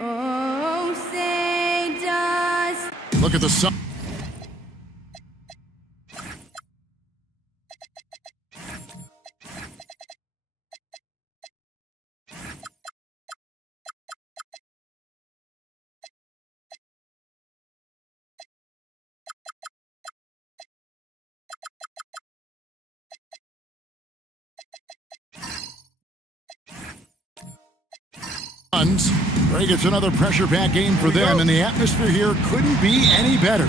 Oh, say does. Look at the sun. Greg, it's another pressure-packed game for them, and the atmosphere here couldn't be any better.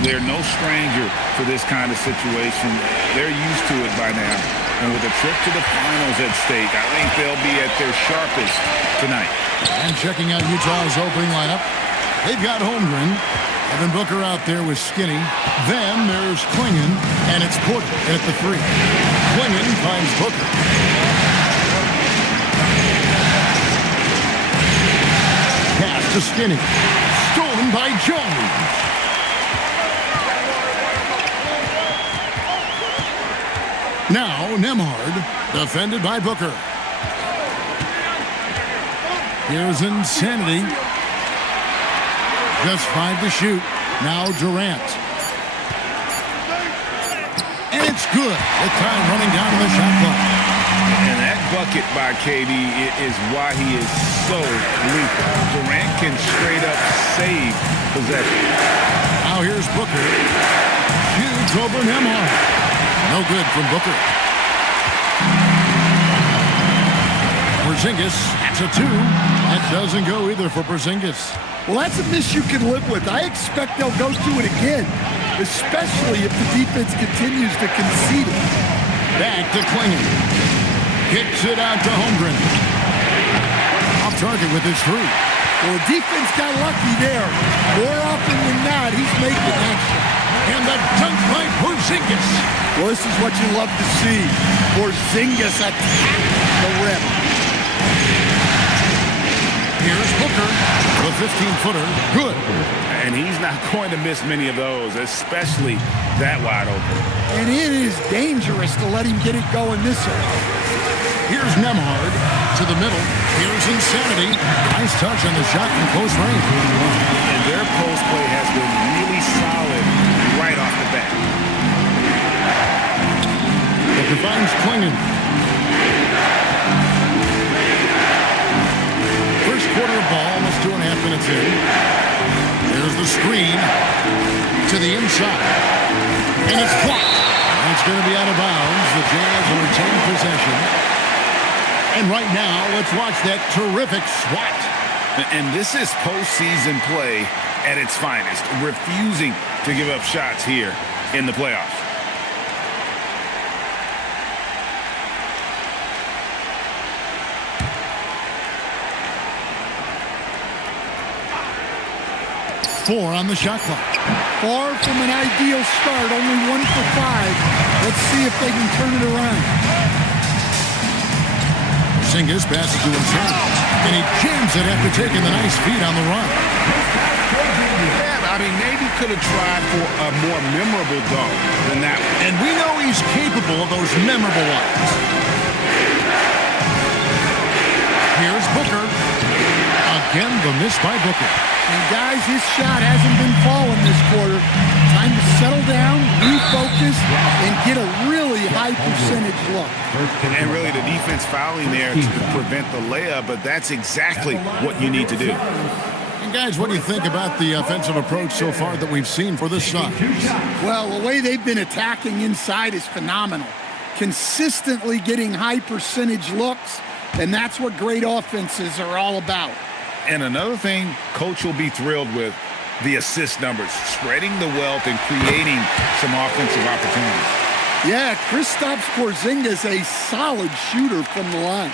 They're no stranger to this kind of situation. They're used to it by now. And with a trip to the finals at stake, I think they'll be at their sharpest tonight. And checking out Utah's opening lineup, they've got Holmgren. Evan Booker out there with Skinny. Then there's Klingon, and it's Porter at the 3. Klingon finds Booker. Pass to Skinny. Stolen by Jones. Now Nemhard, defended by Booker. Here's Insanity. Just 5 to shoot. Now Durant. And it's good. The time running down to the shot clock. And that bucket by KD is why he is so lethal. Durant can straight up save possession. Now here's Booker. Shoots over Nemhard. No good from Booker. Porzingis, that's a 2. That doesn't go either for Porzingis. Well, that's a miss you can live with. I expect they'll go through it again, especially if the defense continues to concede it. Back to Klingon. Kicks it out to Holmgren. Off target with his 3. Well, the defense got lucky there. More often than not, he's making action. And the dunk by Porzingis. Well, this is what you love to see. Porzingis attack the rim. Here's Booker, the 15-footer. Good. And he's not going to miss many of those, especially that wide open. And it is dangerous to let him get it going this early. Here's Nemhard to the middle. Here's Insanity. Nice touch on the shot from close range. And their post play has been really solid right off the bat. Booker finds Klingon. First quarter of ball, almost 2.5 minutes in. There's the screen to the inside. And it's blocked. And it's going to be out of bounds. The Jazz will retain possession. And right now, let's watch that terrific swat. And this is postseason play at its finest, refusing to give up shots here in the playoffs. Four on the shot clock. Far from an ideal start, only 1 for 5. Let's see if they can turn it around. Porzingis passes to Insanity, and he jams it after taking the nice feed on the run. Yeah, I mean, maybe could have tried for a more memorable dunk than that one. And we know he's capable of those memorable ones. Here's Booker. Again, the miss by Booker. And guys, his shot hasn't been falling this quarter. Time to settle down, refocus, and get a really high percentage look. And really the defense fouling there to prevent the layup, but that's exactly what you need to do. And guys, what do you think about the offensive approach so far that we've seen for this side? Well, the way they've been attacking inside is phenomenal. Consistently getting high percentage looks, and that's what great offenses are all about. And another thing Coach will be thrilled with, the assist numbers, spreading the wealth and creating some offensive opportunities. Yeah, Kristaps Porzingis, a solid shooter from the line.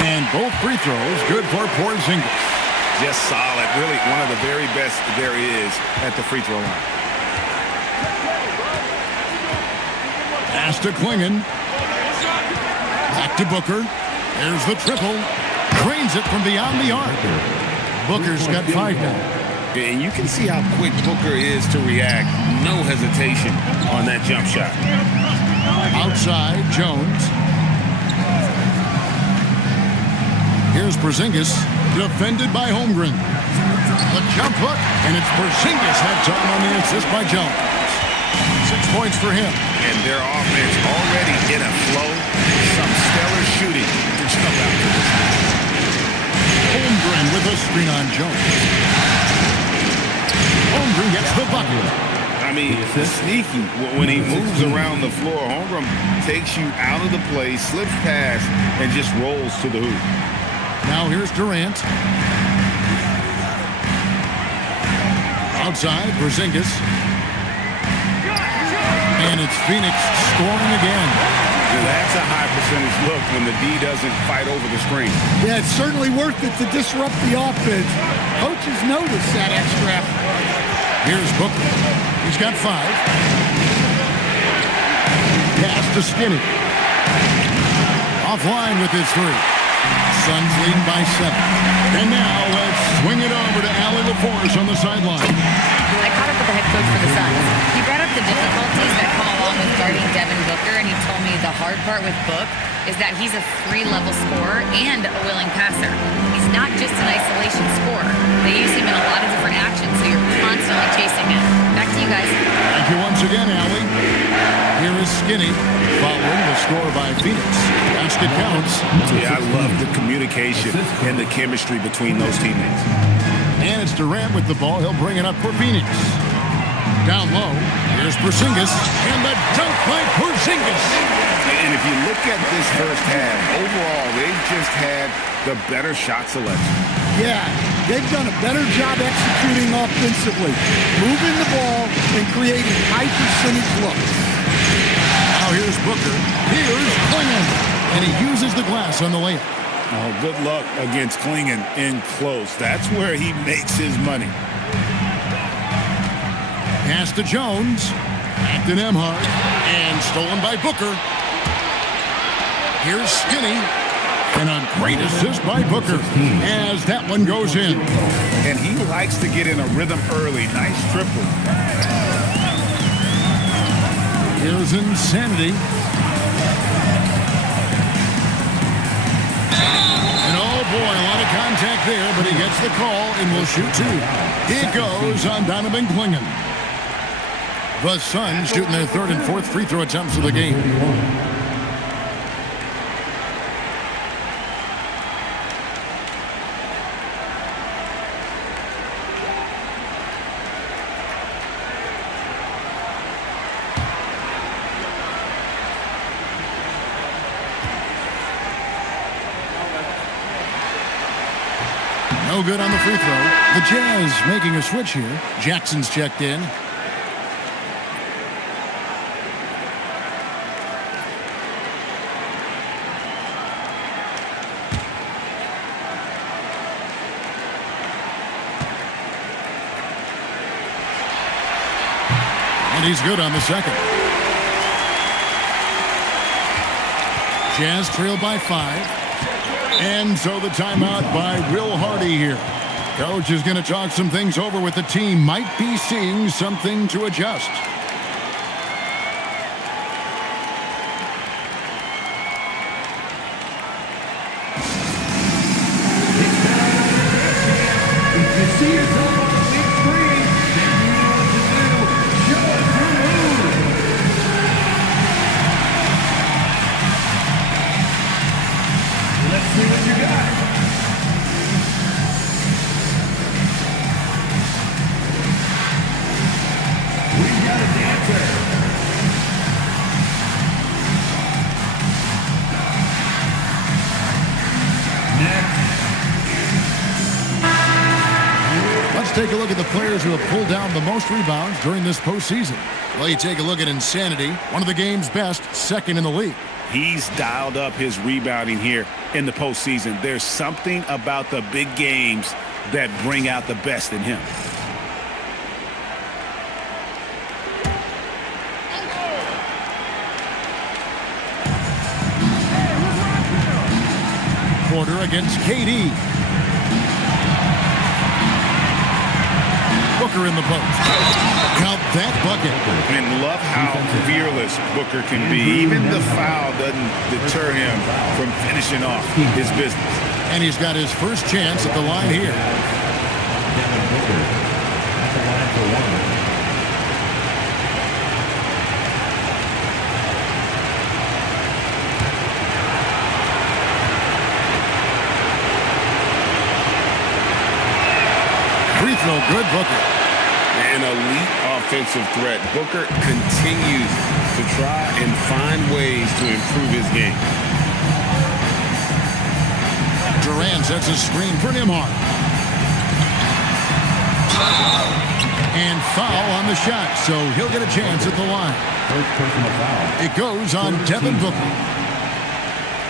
And both free throws good for Porzingis. Just solid. Really one of the very best there is at the free throw line. Pass to Klingon. Back to Booker. There's the triple. Drains it from beyond the arc. Booker's got 5 now. And you can see how quick Booker is to react. No hesitation on that jump shot. Outside, Jones. Here's Porzingis, defended by Holmgren. The jump hook, and it's Porzingis had time on the assist by Jones. 6 points for him. And their offense already in a flow. Some stellar shooting to jump out to this. Holmgren with a screen on Jones. Holmgren gets the bucket. I mean, sneaky. When he moves around the floor, Holmgren takes you out of the play, slips past, and just rolls to the hoop. Now here's Durant. Outside, Porzingis. And it's Phoenix scoring again. That's a high percentage look when the D doesn't fight over the screen. Yeah, it's certainly worth it to disrupt the offense. Coaches notice that extra effort. Here's Booker. He's got 5. Pass to Skinny. Offline with his 3. Suns leading by 7. And now let's swing it over to Allie LaForce on the sideline. I caught up with the head coach for the Suns. He brought up the difficulties that come along with guarding Devin Booker, and he told me the hard part with Book is that he's a 3-level scorer and a willing passer. He's not just an isolation scorer. They use him in a lot of different actions, so you're constantly chasing him. Back to you guys. Thank you once again, Allie. Here is Skinny, following the score by Phoenix. Basket counts. Yeah, I love the communication and the chemistry between those teammates. And it's Durant with the ball. He'll bring it up for Phoenix. Down low, here's Porzingis, and the dunk by Porzingis. And if you look at this first half, overall, they've just had the better shot selection. Yeah, they've done a better job executing offensively, moving the ball and creating high percentage looks. Now here's Booker. Here's Klingon. And he uses the glass on the layup. Oh, good luck against Klingon in close. That's where he makes his money. Pass to Jones. Back to Nembhard. And stolen by Booker. Here's Skinny. And a great assist by Booker as that one goes in. And he likes to get in a rhythm early. Nice triple. Here's Insanity. And oh boy, a lot of contact there, but he gets the call and will shoot 2. It goes on Donovan Klingon. The Suns shooting their 3rd and 4th free throw attempts of the game. No good on the free throw. The Jazz making a switch here. Jackson's checked in. And he's good on the second. Jazz trailed by 5. And so the timeout by Will Hardy here. Coach is going to talk some things over with the team. Might be seeing something to adjust. If you see yourself on the big screen, then you know what to do. Show us your move. Let's see what you got. We've got a dancer. Next. Let's take a look at the players who have pulled down the most rebounds during this postseason. Well, you take a look at Insanity, one of the game's best, 2nd in the league. He's dialed up his rebounding here in the postseason. There's something about the big games that bring out the best in him. Porter against KD. Booker in the post. Count that bucket. And love how fearless Booker can be. Even the foul doesn't deter him from finishing off his business. And he's got his first chance at the line here. Devin Booker at the line for one. Free throw, good, Booker. An elite offensive threat. Booker continues to try and find ways to improve his game. Durant sets a screen for Nembhard. And foul on the shot, so he'll get a chance at the line. First personal foul. It goes on Devin Booker.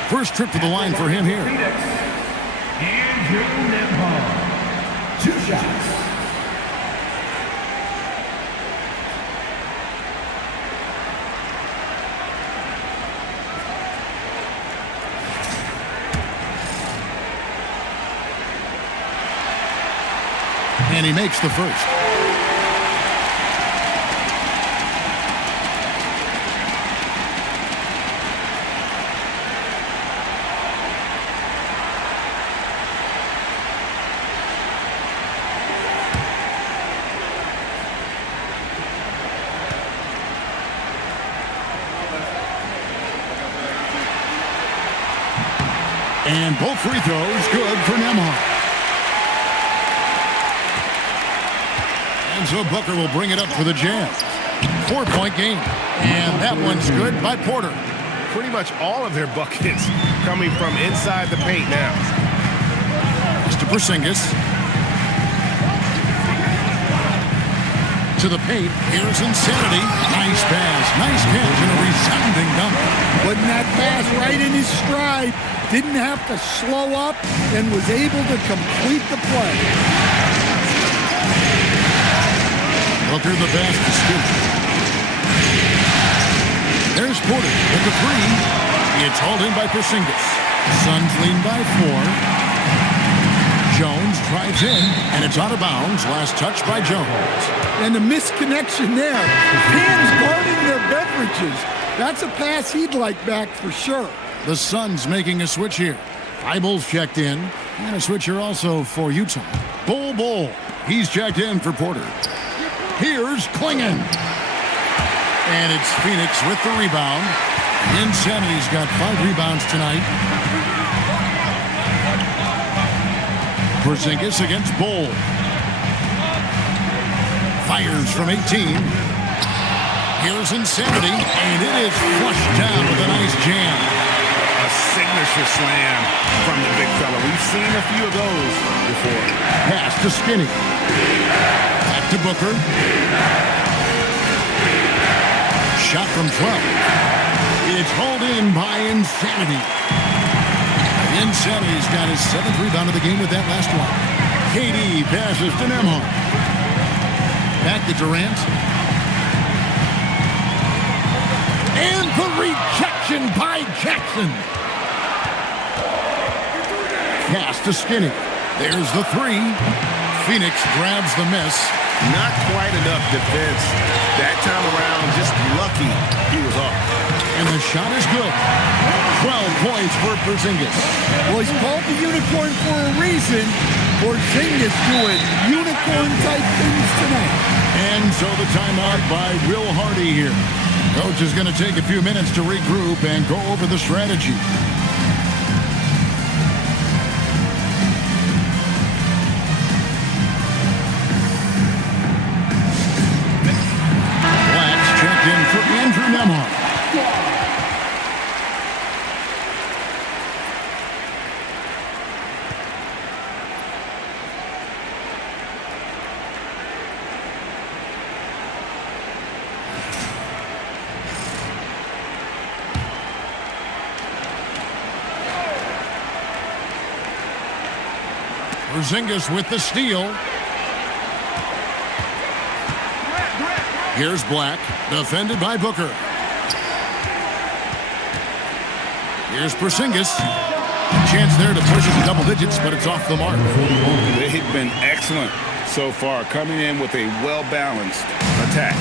First trip to the line for him here. Andrew Nembhard. 2 shots. And he makes the first. And both free throws good for Nembhard. And so Booker will bring it up for the Jazz. 4-point game. And that one's good by Porter. Pretty much all of their buckets coming from inside the paint now. Mr. Porzingis. To the paint. Here's Insanity. Nice pass. Nice catch and a resounding dunk. Putting that pass right in his stride. Didn't have to slow up and was able to complete the play. Booker the best to scoop. There's Porter with the three. It's hauled in by Porzingis. Suns lead by 4. Jones drives in, and it's out of bounds. Last touch by Jones. And the misconnection there. Fans guarding their beverages. That's a pass he'd like back for sure. The Suns making a switch here. Eibel's checked in. And a switch here also for Utah. Bull. He's checked in for Porter. Here's Klingon. And it's Phoenix with the rebound. Insanity's got 5 rebounds tonight. Porzingis against Bull. Fires from 18. Here's Insanity. And it is flushed down with a nice jam. A signature slam from the big fella. We've seen a few of those before. Pass to Skinny. Back to Booker. Shot from 12. It's hauled in by Insanity. Insanity's got his 7th rebound of the game with that last one. KD passes to Nembhard. Back to Durant. And the rejection by Jackson. Pass to Skinny. There's the 3. Phoenix grabs the miss. Not quite enough defense that time around. Just lucky he was off. And the shot is good. 12 points for Porzingis. Well, he's called the unicorn for a reason. Porzingis doing unicorn-type things tonight. And so the timeout by Will Hardy here. Coach is going to take a few minutes to regroup and go over the strategy. Black's checked in for Andrew Nembhard. Porzingis with the steal. Here's Black, defended by Booker. Here's Porzingis. Chance there to push it to double digits, but it's off the mark. They've been excellent so far, coming in with a well-balanced attack.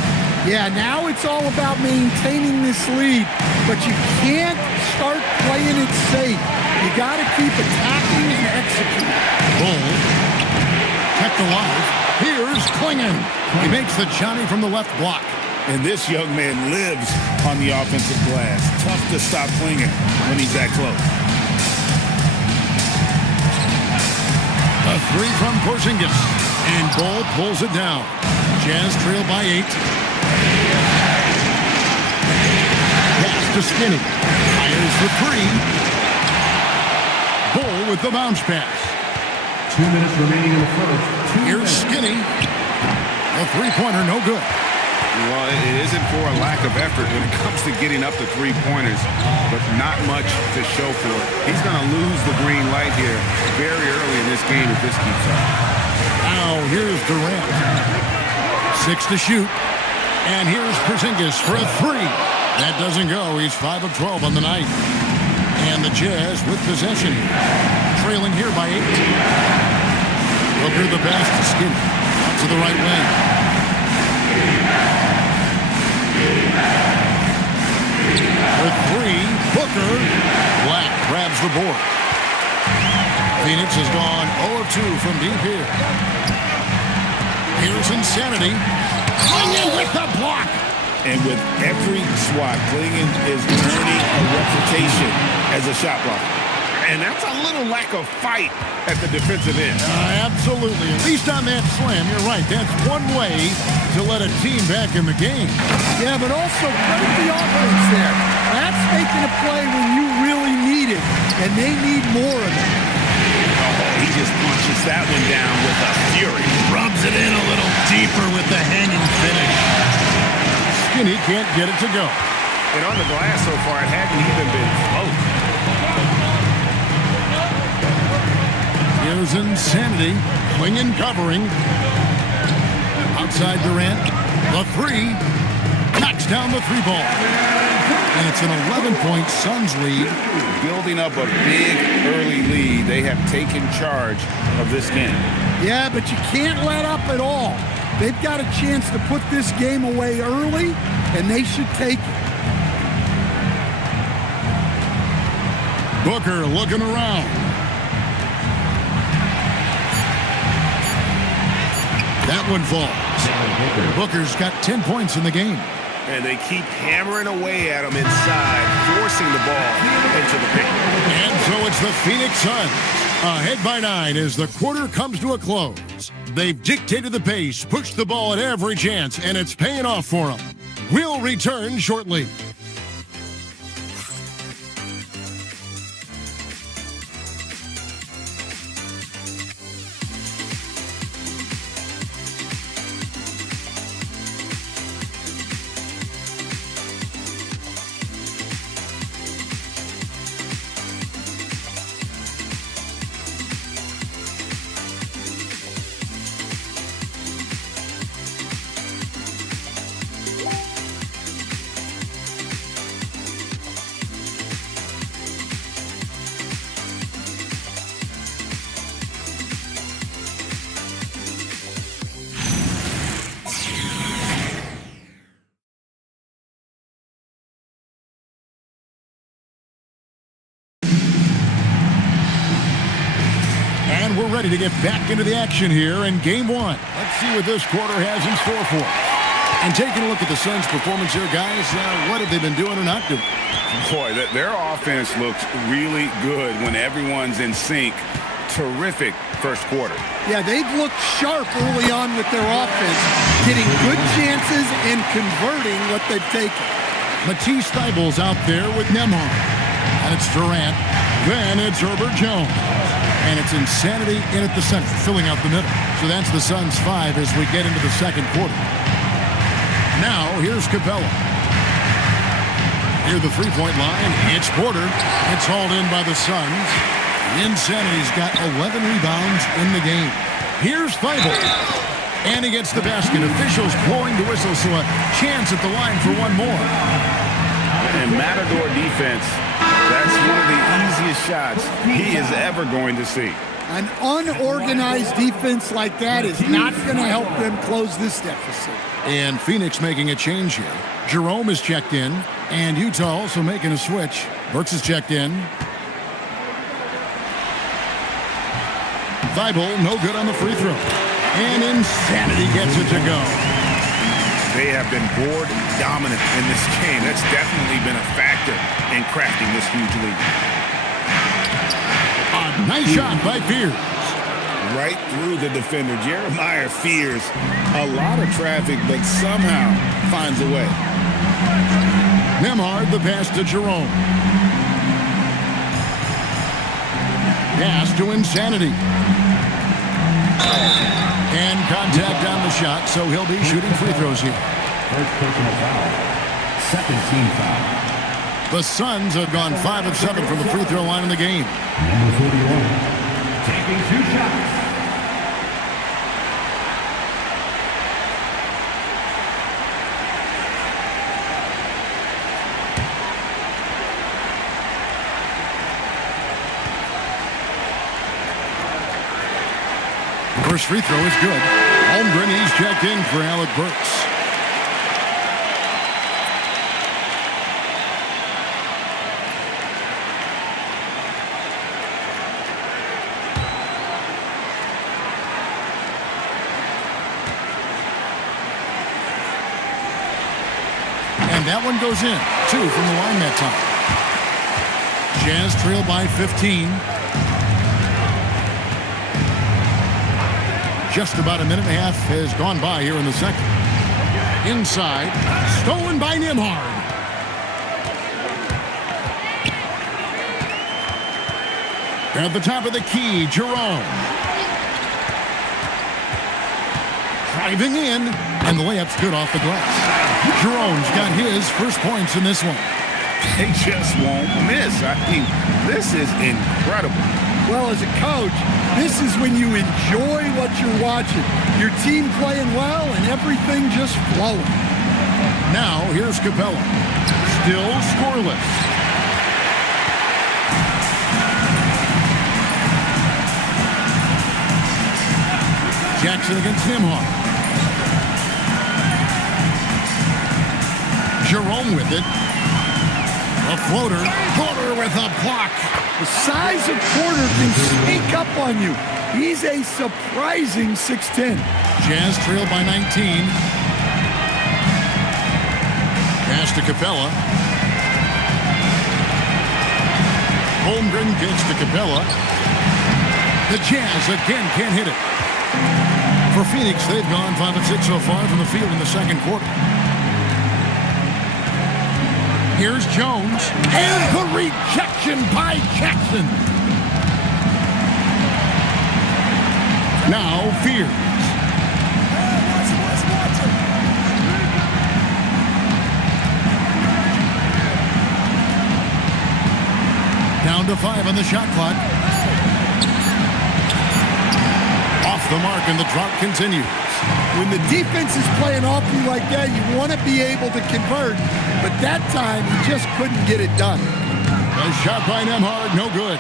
Yeah, now it's all about maintaining this lead, but you can't start playing it safe. You got to keep attacking and executing. Bull kept alive. Here's Klingon. He makes the Johnny from the left block. And this young man lives on the offensive glass. Tough to stop Klingon when he's that close. A three from Porzingis. And Bull pulls it down. Jazz trail by 8. Pass to Skinny. Fires for 3. Bull with the bounce pass. 2 minutes remaining in the first. Here's Skinny. A three-pointer, no good. Well, it isn't for a lack of effort when it comes to getting up to three-pointers, but not much to show for it. He's going to lose the green light here very early in this game if this keeps up. Now, here's Durant. 6 to shoot. And here's Porzingis for a 3. That doesn't go. He's 5 of 12 on the night. And the Jazz with possession. Trailing here by 8. Booker the pass to Skinny. Out to the right wing. For 3, Booker. Black grabs the board. Phoenix has gone 0 of 2 from deep here. Here's Insanity. Klingon with the block. And with every swat, Klingon is earning a reputation as a shot blocker. And that's a little lack of fight at the defensive end. Absolutely. At least on that slam, you're right. That's one way to let a team back in the game. Yeah, but also credit the offense there. That's making a play when you really need it, and they need more of it. He just punches that one down with a fury. Rubs it in a little deeper with the hanging finish. Skinny can't get it to go. And on the glass so far, it hadn't even been close. Here's Insanity. Klingon covering. Outside Durant. The 3. Knocks down the 3 ball. And it's an 11-point Suns lead. Building up a big early lead. They have taken charge of this game. Yeah, but you can't let up at all. They've got a chance to put this game away early, and they should take it. Booker looking around. That one falls. Booker's got 10 points in the game. And they keep hammering away at him inside, forcing the ball into the paint. And so it's the Phoenix Suns ahead by 9 as the quarter comes to a close. They've dictated the pace, pushed the ball at every chance, and it's paying off for them. We'll return shortly. And we're ready to get back into the action here in Game 1. Let's see what this quarter has in store for us. And taking a look at the Suns' performance here, guys, what have they been doing or not doing? Boy, their offense looks really good when everyone's in sync. Terrific first quarter. Yeah, they've looked sharp early on with their offense, getting good chances and converting what they've taken. Matisse Thybulle's out there with Nembhard. And it's Durant. Then it's Herbert Jones. And it's Insanity in at the center, filling out the middle. So that's the Suns' 5 as we get into the second quarter. Now, here's Capella. Near the three-point line, it's Porter. It's hauled in by the Suns. Insanity's got 11 rebounds in the game. Here's Thibault. And he gets the basket. Officials blowing the whistle, so a chance at the line for one more. And Matador defense, that's one of the easiest shots he is ever going to see. An unorganized defense like that is not going to help them close this deficit. And Phoenix making a change here. Jerome is checked in, and Utah also making a switch. Burks is checked in. Thibault, no good on the free throw. And Insanity gets it to go. They have been board dominant in this game. That's definitely been a factor in crafting this huge lead. A nice shot by Fears. Right through the defender. Jeremiah Fears, a lot of traffic, but somehow finds a way. Nembhard, the pass to Jerome. Pass to Insanity. And contact on the shot, so he'll be shooting free throws here. First personal foul. Second team foul. The Suns have gone 5 of 7 from the free throw line in the game. Number 41. Taking 2 shots. First free throw is good. Holmgren, he's checked in for Alec Burks. And that one goes in. 2 from the line that time. Jazz trail by 15. Just about a minute and a half has gone by here in the second. Inside, stolen by Nembhard. At the top of the key, Jerome. Driving in, and the layup's good off the glass. Jerome's got his first points in this one. They just won't miss. I mean, this is incredible. Well, as a coach, this is when you enjoy what you're watching. Your team playing well and everything just flowing. Now, here's Capella. Still scoreless. Jackson against Nembhard. Jerome with it. A floater. Porter with a block. The size of Porter can sneak up on you. He's a surprising 6'10". Jazz trail by 19. Pass to Capella. Holmgren gets to Capella. The Jazz again can't hit it. For Phoenix, they've gone 5 of 6 so far from the field in the second quarter. Here's Jones. And the rejection by Jackson. Now Fears. Down to 5 on the shot clock. Off the mark, and the drought continues. When the defense is playing off you like that, you want to be able to convert. But that time, he just couldn't get it done. A shot by Nembhard, no good.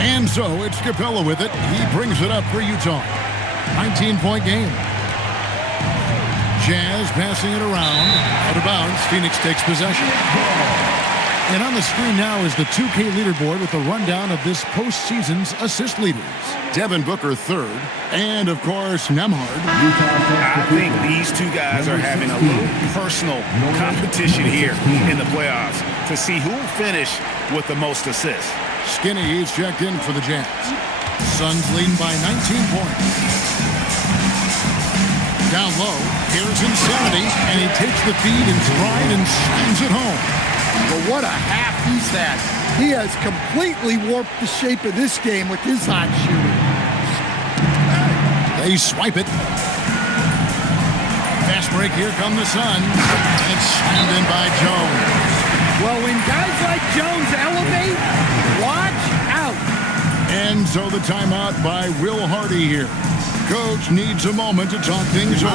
And so it's Capella with it. He brings it up for Utah. 19-point game. Jazz passing it around. Out of bounds. Phoenix takes possession. And on the screen now is the 2K leaderboard with a rundown of this postseason's assist leaders. Devin Booker third, and of course Nembhard. I think these two guys are having a little personal competition here in the playoffs to see who will finish with the most assists. Skinny is checked in for the Jazz. Suns leading by 19 points. Down low, here's Insanity, and he takes the feed in stride and slams it home. Well, what a half he's had. He has completely warped the shape of this game with his hot shooting. They swipe it. Fast break, here come the Suns. And it's slammed in by Jones. Well, when guys like Jones elevate, watch out. And so the timeout by Will Hardy here. Coach needs a moment to talk things over.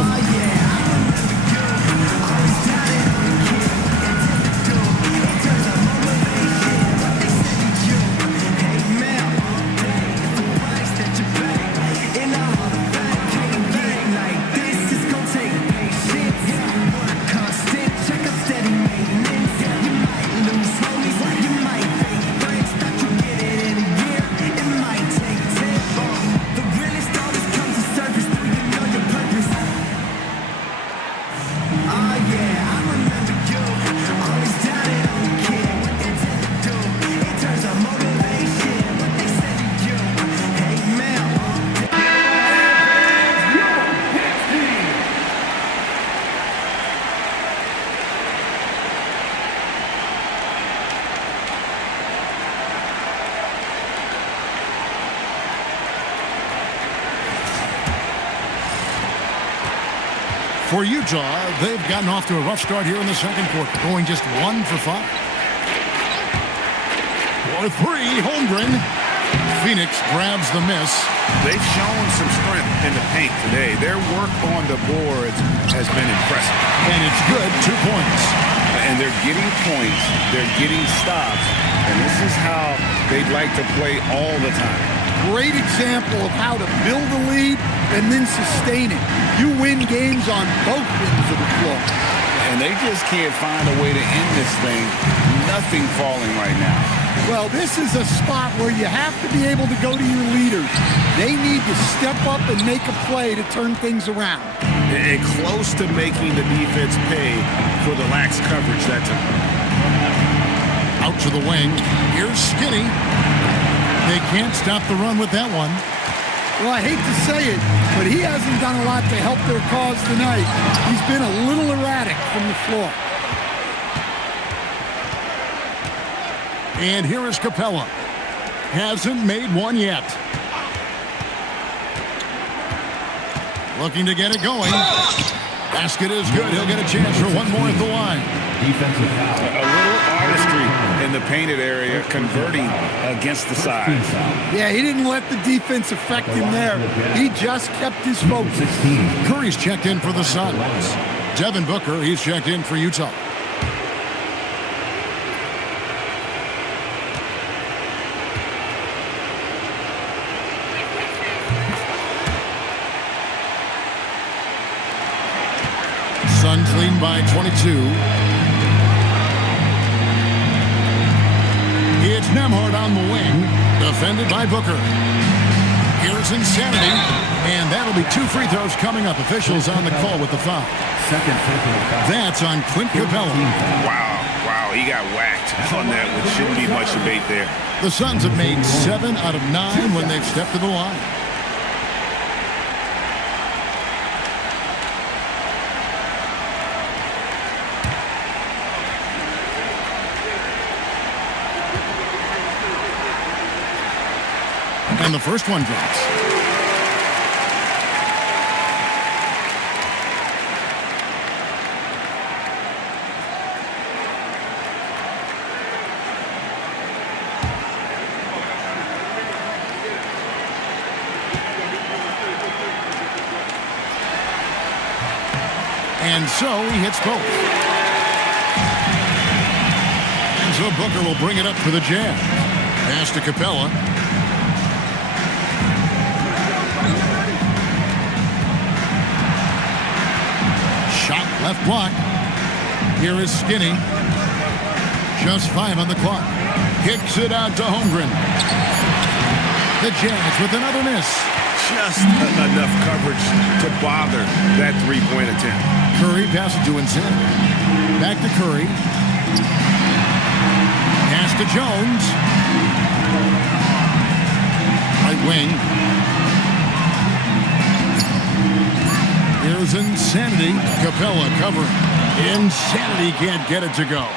For Utah, they've gotten off to a rough start here in the second quarter, going just 1 for 5. For 3, Holmgren. Phoenix grabs the miss. They've shown some strength in the paint today. Their work on the boards has been impressive. And it's good, 2 points. And they're getting points. They're getting stops. And this is how they'd like to play all the time. Great example of how to build a lead and then sustain it. You win games on both ends of the floor. And they just can't find a way to end this thing. Nothing falling right now. Well, this is a spot where you have to be able to go to your leaders. They need to step up and make a play to turn things around. And close to making the defense pay for the lax coverage that time. Out to the wing. Here's Skinny. They can't stop the run with that one. Well, I hate to say it, but he hasn't done a lot to help their cause tonight. He's been a little erratic from the floor. And here is Capella. Hasn't made one yet. Looking to get it going. Basket is good. He'll get a chance for one more at the line. Defensive foul. A little artistry in the painted area, converting against the sides. Yeah, he didn't let the defense affect him there. He just kept his focus. 16. Curry's checked in for the Suns. Devin Booker, he's checked in for Utah. Suns lead by 22. It's Nembhard on the wing, defended by Booker. Here's Insanity, and that'll be 2 free throws coming up. Officials on the call with the foul. Second personal foul. That's on Clint Capella. Wow, he got whacked on that, which shouldn't be much debate there. The Suns have made 7 out of 9 when they've stepped to the line. And the first one drops. And so he hits both. And so Booker will bring it up for the Jazz. Pass to Capella. Shot left block. Here is Skinny. Just 5 on the clock. Kicks it out to Holmgren. The Jazz with another miss. Just enough coverage to bother that three-point attempt. Curry passes to Insanity. Back to Curry. Pass to Jones. Right wing. Here's Insanity. Capella covering. Insanity can't get it to go.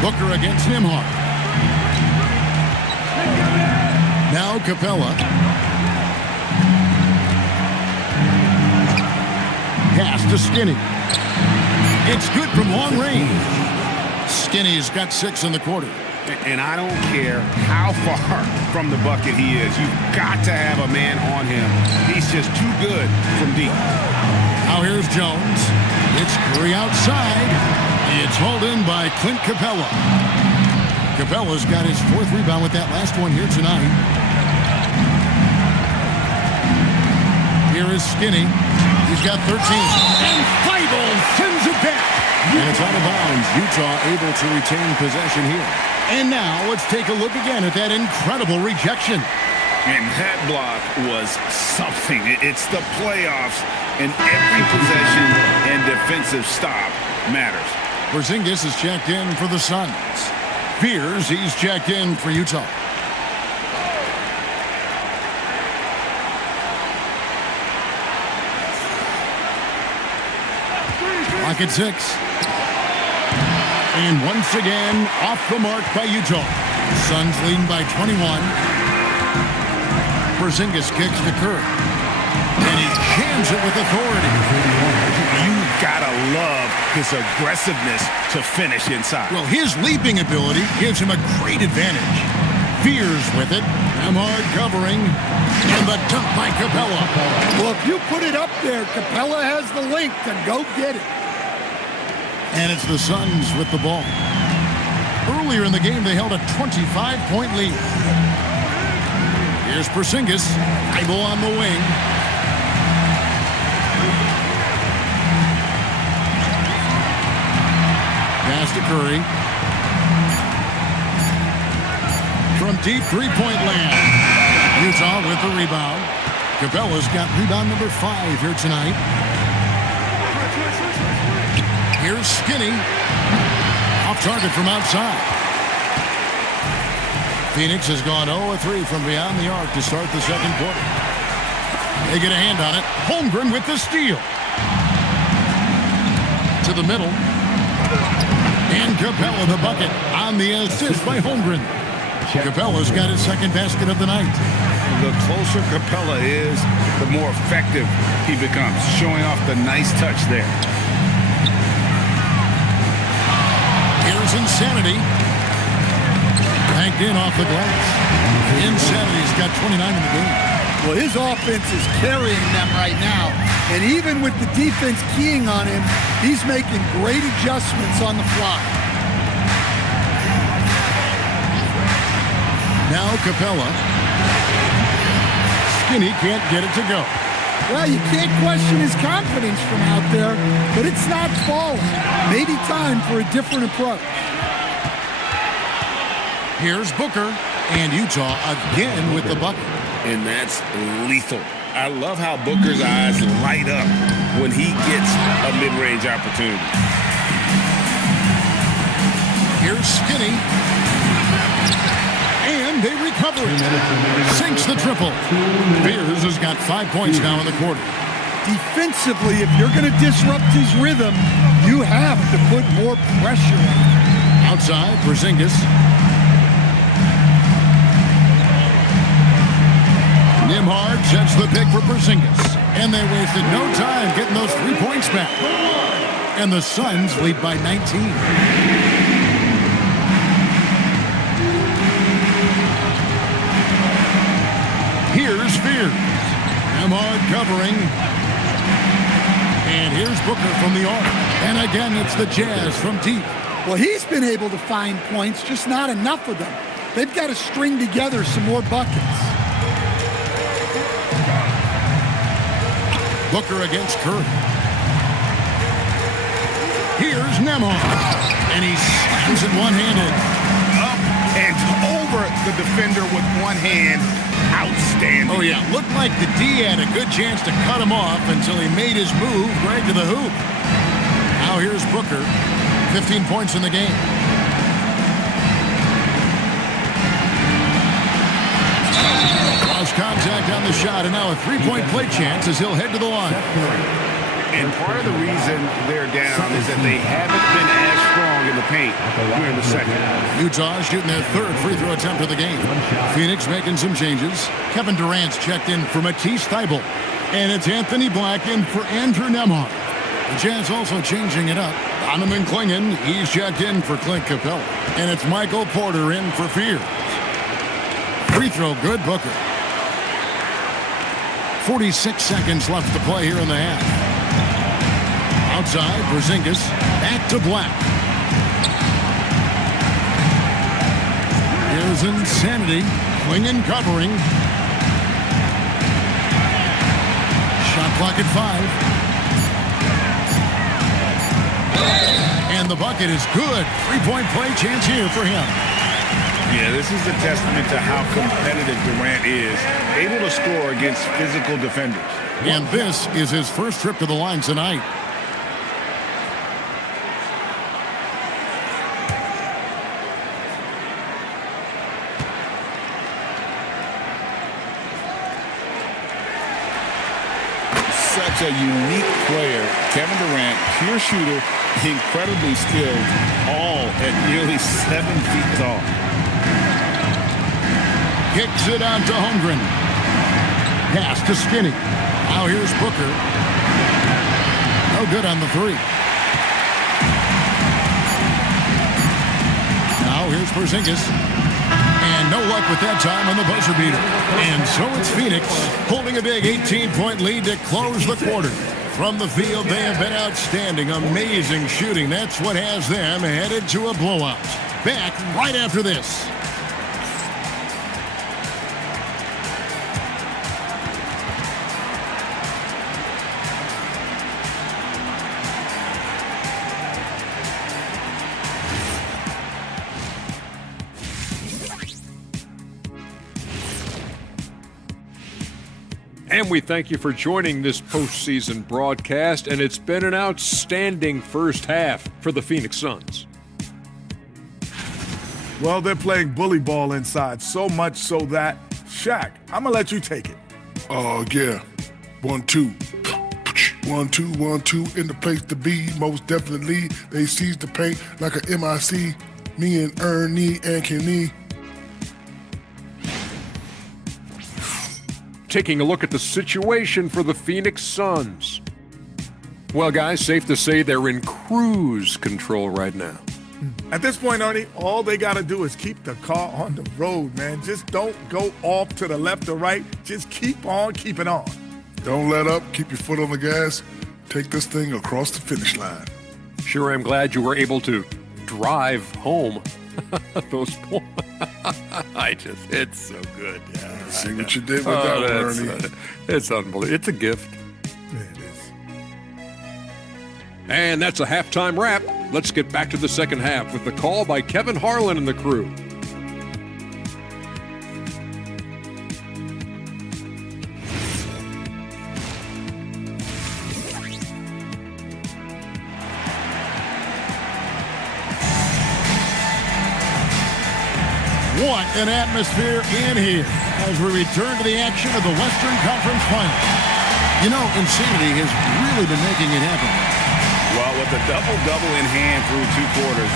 Booker against Nembhard. Now Capella. Pass to Skinny. It's good from long range. Skinny's got 6 in the quarter. And I don't care how far from the bucket he is. You've got to have a man on him. He's just too good from deep. Now here's Jones. It's Curry outside. It's hauled in by Clint Capella. Capella's got his 4th rebound with that last one here tonight. Here is Skinny. He's got 13. And Feibel sends it back. And it's out of bounds. Utah able to retain possession here. And now let's take a look again at that incredible rejection. And that block was something. It's the playoffs, and every possession and defensive stop matters. Porzingis is checked in for the Suns. Fears he's checked in for Utah. Clock at 6. And once again, off the mark by Utah. Suns leading by 21. Porzingis kicks to Curry. And he jams it with authority. You gotta love his aggressiveness to finish inside. Well, his leaping ability gives him a great advantage. Fears with it. Nemhard covering. And the dunk by Capella. Well, if you put it up there, Capella has the length to go get it. And it's the Suns with the ball. Earlier in the game, they held a 25-point lead. Here's Porzingis. Idle on the wing. Pass to Curry. From deep three-point land. Utah with the rebound. Capella's got rebound number 5 here tonight. Here's Skinny. Off target from outside. Phoenix has gone 0-3 from beyond the arc to start the second quarter. They get a hand on it. Holmgren with the steal. To the middle. And Capella the bucket on the assist by Holmgren. Capella's got his second basket of the night. The closer Capella is, the more effective he becomes, showing off the nice touch there. Here's Insanity. Banked in off the glass. Insanity's got 29 in the game. Well, his offense is carrying them right now. And even with the defense keying on him, he's making great adjustments on the fly. Now Capella. Skinny can't get it to go. Well, you can't question his confidence from out there, but it's not falling. Maybe time for a different approach. Here's Booker, and Utah again with the bucket. And that's lethal. I love how Booker's eyes light up when he gets a mid-range opportunity. Here's Skinny. And they recover it. Sinks the triple. Beers has got 5 points now in the quarter. Defensively, if you're going to disrupt his rhythm, you have to put more pressure on him. Outside, Porzingis. Nemhard sets the pick for Porzingis. And they wasted no time getting those 3 points back. And the Suns lead by 19. Here's Fears. Nemhard covering. And here's Booker from the arc. And again, it's the Jazz from deep. Well, he's been able to find points, just not enough of them. They've got to string together some more buckets. Booker against Curry. Here's Nemhard. And he slams it one-handed. Up and over the defender with one hand. Outstanding. Oh, yeah. Looked like the D had a good chance to cut him off until he made his move right to the hoop. Now here's Booker. 15 points in the game. Lost contact on the shot, and now a three-point play chance as he'll head to the line. And part of the reason they're down is that they haven't been as strong in the paint during the second. Utah shooting their third free throw attempt of the game. Phoenix making some changes. Kevin Durant's checked in for Matisse Thybulle. And it's Anthony Black in for Andrew Nemhard. The Jazz also changing it up. Donovan Clingan, he's checked in for Clint Capella. And it's Michael Porter in for Fears. Free throw good, Booker. 46 seconds left to play here in the half. Outside, Porzingis, back to Black. Here's Insanity, Clingan covering. Shot clock at 5. And the bucket is good. 3-point play chance here for him. Yeah, this is a testament to how competitive Durant is, able to score against physical defenders. And this is his first trip to the line tonight. Such a unique player. Kevin Durant, pure shooter, incredibly skilled, all at nearly 7 feet tall. Kicks it out to Holmgren. Pass to Skinny. Now here's Booker. No good on the three. Now here's Porzingis. And no luck with that time on the buzzer beater. And so it's Phoenix holding a big 18-point lead to close the quarter. From the field, they have been outstanding. Amazing shooting. That's what has them headed to a blowout. Back right after this. And we thank you for joining this postseason broadcast, and it's been an outstanding first half for the Phoenix Suns. Well, they're playing bully ball inside, so much so that, Shaq, I'm going to let you take it. Oh, yeah. 1-2. 1-2, 1-2 in the place to be. Most definitely, they seize the paint like a MIC. Me and Ernie and Kenny. Taking a look at the situation for the Phoenix Suns. Well, guys, safe to say they're in cruise control right now. At this point, Ernie, all they got to do is keep the car on the road, man. Just don't go off to the left or right. Just keep on keeping on. Don't let up. Keep your foot on the gas. Take this thing across the finish line. Sure, I'm glad you were able to drive home. Those points. It's so good. Yeah, See what you did with that one, Ernie. It's unbelievable. It's a gift. Yeah, it is. And that's a halftime wrap. Let's get back to the second half with the call by Kevin Harlan and the crew. What an atmosphere in here as we return to the action of the Western Conference Finals. You know, insanity has really been making it happen. Well, with a double-double in hand through two quarters,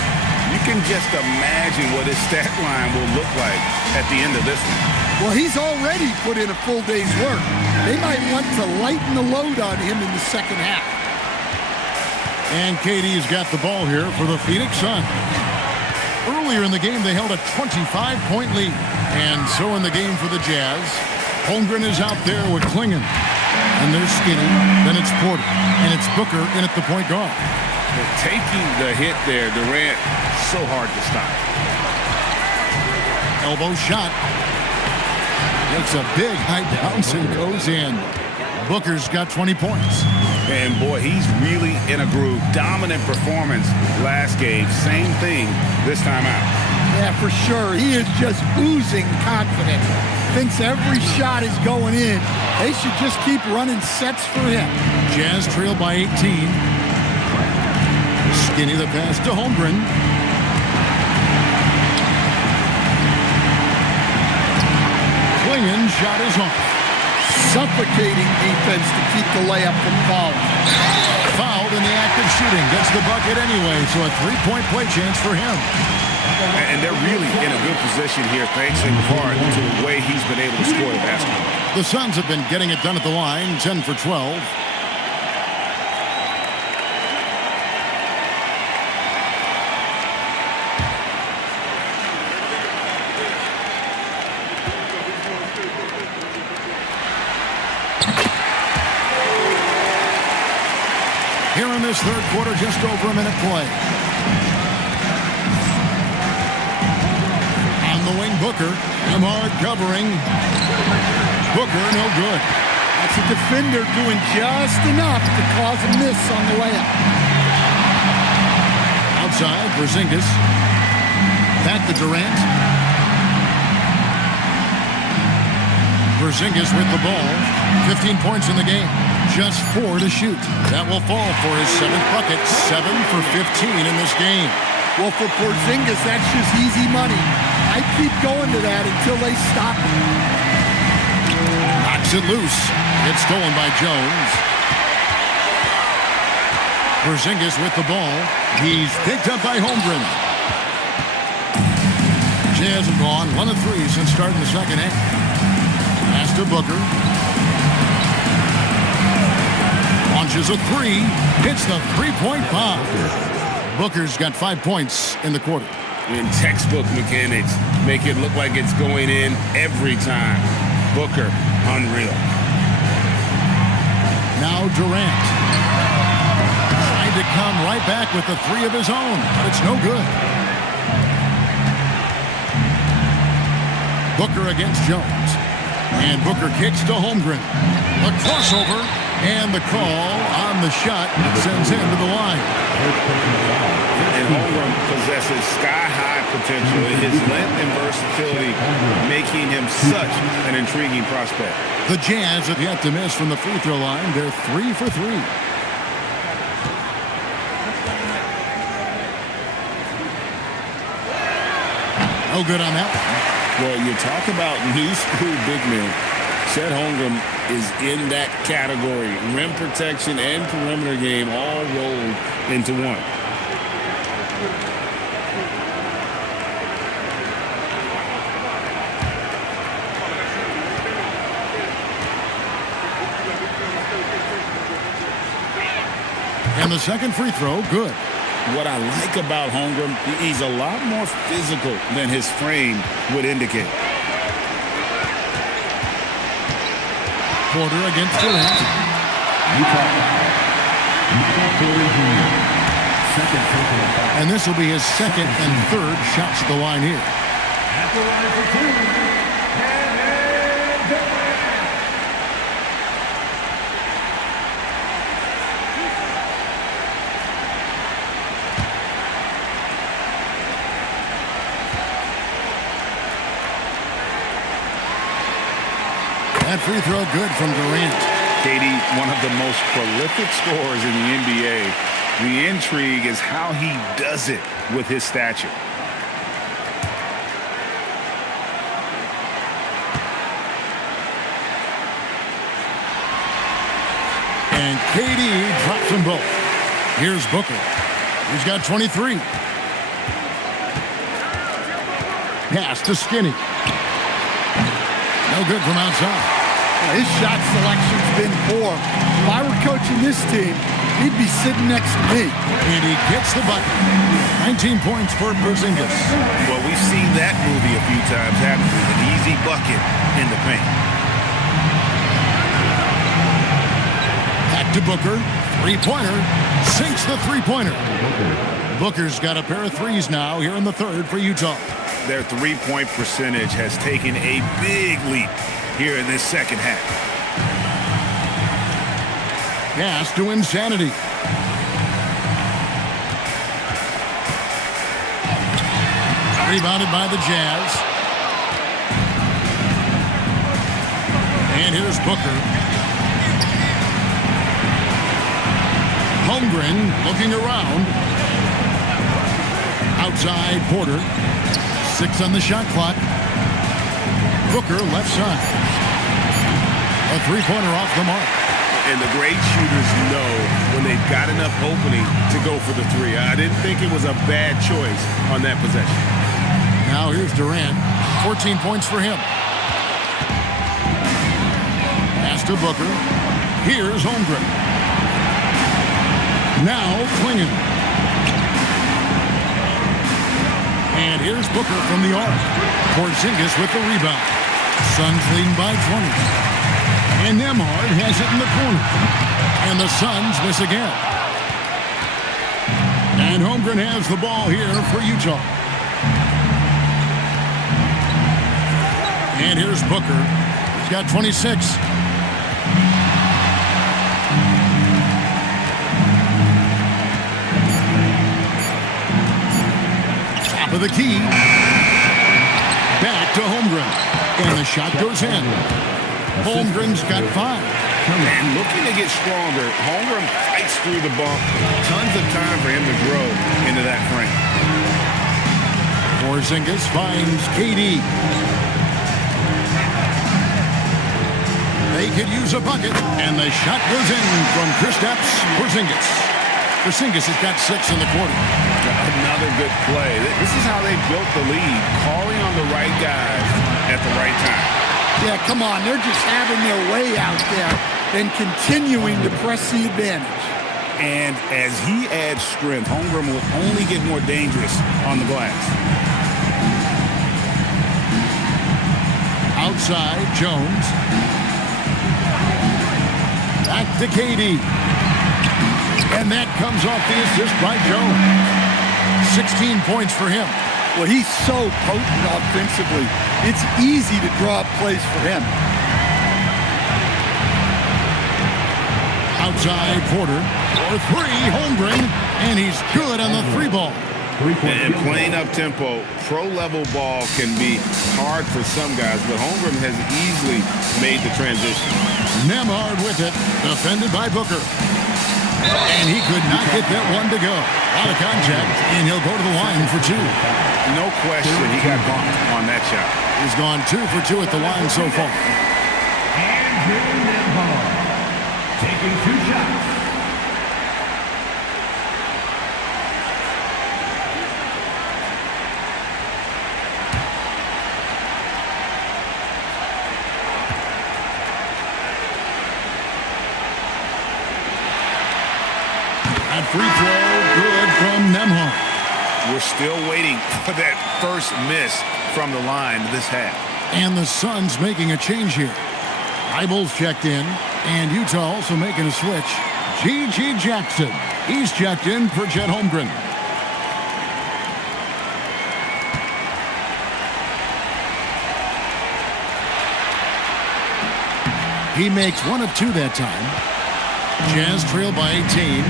you can just imagine what his stat line will look like at the end of this one. Well, he's already put in a full day's work. They might want to lighten the load on him in the second half. And KD's got the ball here for the Phoenix Suns. Earlier in the game, they held a 25-point lead. And so in the game for the Jazz, Holmgren is out there with Klingon. And there's Skinny, then it's Porter, and it's Booker in at the point guard. But taking the hit there, Durant, so hard to stop. Elbow shot. It's a big high bounce and goes in. Booker's got 20 points. And boy, he's really in a groove. Dominant performance last game. Same thing this time out. Yeah, for sure. He is just oozing confidence. Thinks every shot is going in. They should just keep running sets for him. Jazz trail by 18. Skinny the pass to Holmgren. Klingon shot is off. Suffocating defense to keep the layup from falling. Fouled in the act of shooting. Gets the bucket anyway, so a three-point play chance for him. And they're really in a good position here, thanks in part to the way he's been able to score the basketball. The Suns have been getting it done at the line, 10 for 12. Here in this third quarter, just over a minute play. On the wing, Booker. Ahmad covering. Booker, no good. That's a defender doing just enough to cause a miss on the layup. Outside, Porzingis. Back to Durant. Porzingis with the ball. 15 points in the game. Just 4 to shoot. That will fall for his 7th bucket. 7 for 15 in this game. Well, for Porzingis, that's just easy money. I keep going to that until they stop him. Knocks it loose. It's stolen by Jones. Porzingis with the ball. He's picked up by Holmgren. Jazz have gone 1 of 3 since starting the second half. Pass to Booker. Launches a three. Hits the three-point bomb. Booker's got 5 points in the quarter. In textbook mechanics, make it look like it's going in every time. Booker, unreal. Now Durant. Trying to come right back with the three of his own, but it's no good. Booker against Jones. And Booker kicks to Holmgren. A crossover, and the call on the shot sends him to the line. And Holmgren possesses sky-high potential. His length and versatility making him such an intriguing prospect. The Jazz have yet to miss from the free throw line. They're 3 for 3. No good on that one. Well, you talk about new school big men. Chet Holmgren is in that category. Rim protection and perimeter game all rolled into one. And the second free throw, good. What I like about Holmgren, he's a lot more physical than his frame would indicate. Porter against Durant. And this will be his second and third shots at the line here. At the line for two, Kevin Durant. That free throw good from Durant. Katie, one of the most prolific scorers in the NBA. The intrigue is how he does it with his stature. And KD drops them both. Here's Booker. He's got 23. Pass to Skinny. No good from outside. His shot selection's been poor. If I were coaching this team, he'd be sitting next to me. And he gets the bucket. 19 points for Porzingis. Well, we've seen that movie a few times, haven't we? An easy bucket in the paint. Back to Booker. Three-pointer. Sinks the three-pointer. Booker's got a pair of threes now here in the third for Utah. Their three-point percentage has taken a big leap here in this second half. Pass to Insanity. Rebounded by the Jazz. And here's Booker. Holmgren looking around. Outside Porter. 6 on the shot clock. Booker left side. A three-pointer off the mark. And the great shooters know when they've got enough opening to go for the three. I didn't think it was a bad choice on that possession. Now here's Durant. 14 points for him. Pass to Booker. Here's Holmgren. Now Klingon. And here's Booker from the arc. Porzingis with the rebound. Suns leading by 20. And Nembhard has it in the corner. And the Suns miss again. And Holmgren has the ball here for Utah. And here's Booker. He's got 26. Top of the key. Back to Holmgren. And the shot goes in. Holmgren's got 5. And looking to get stronger, Holmgren fights through the bump. Tons of time for him to grow into that frame. Porzingis finds KD. They could use a bucket, and the shot goes in from Kristaps Porzingis. Porzingis has got 6 in the quarter. Another good play. This is how they built the lead, calling on the right guys at the right time. Yeah, come on. They're just having their way out there. and continuing to press the advantage. And as he adds strength, Holmgren will only get more dangerous on the glass. Outside, Jones. Back to Katie. And that comes off the assist by Jones. 16 points for him. Well, he's so potent offensively. It's easy to draw up plays for him. Outside, Porter. For three, Holmgren. And he's good on the three ball. And playing up-tempo, pro-level ball can be hard for some guys, but Holmgren has easily made the transition. Nemhard with it, defended by Booker. And he could not get that one to go. Out of contact, and he'll go to the line for two. No question he got bumped on that shot. He's gone 2 for 2 at the line so far. Andrew Nemhard taking 2 shots. That free throw, good from Nemhard. We're still waiting for that first miss from the line this half. And the Suns making a change here. Eibel's checked in, and Utah also making a switch. G.G. Jackson, he's checked in for Chet Holmgren. He makes 1 of 2 that time. Jazz trail by 18.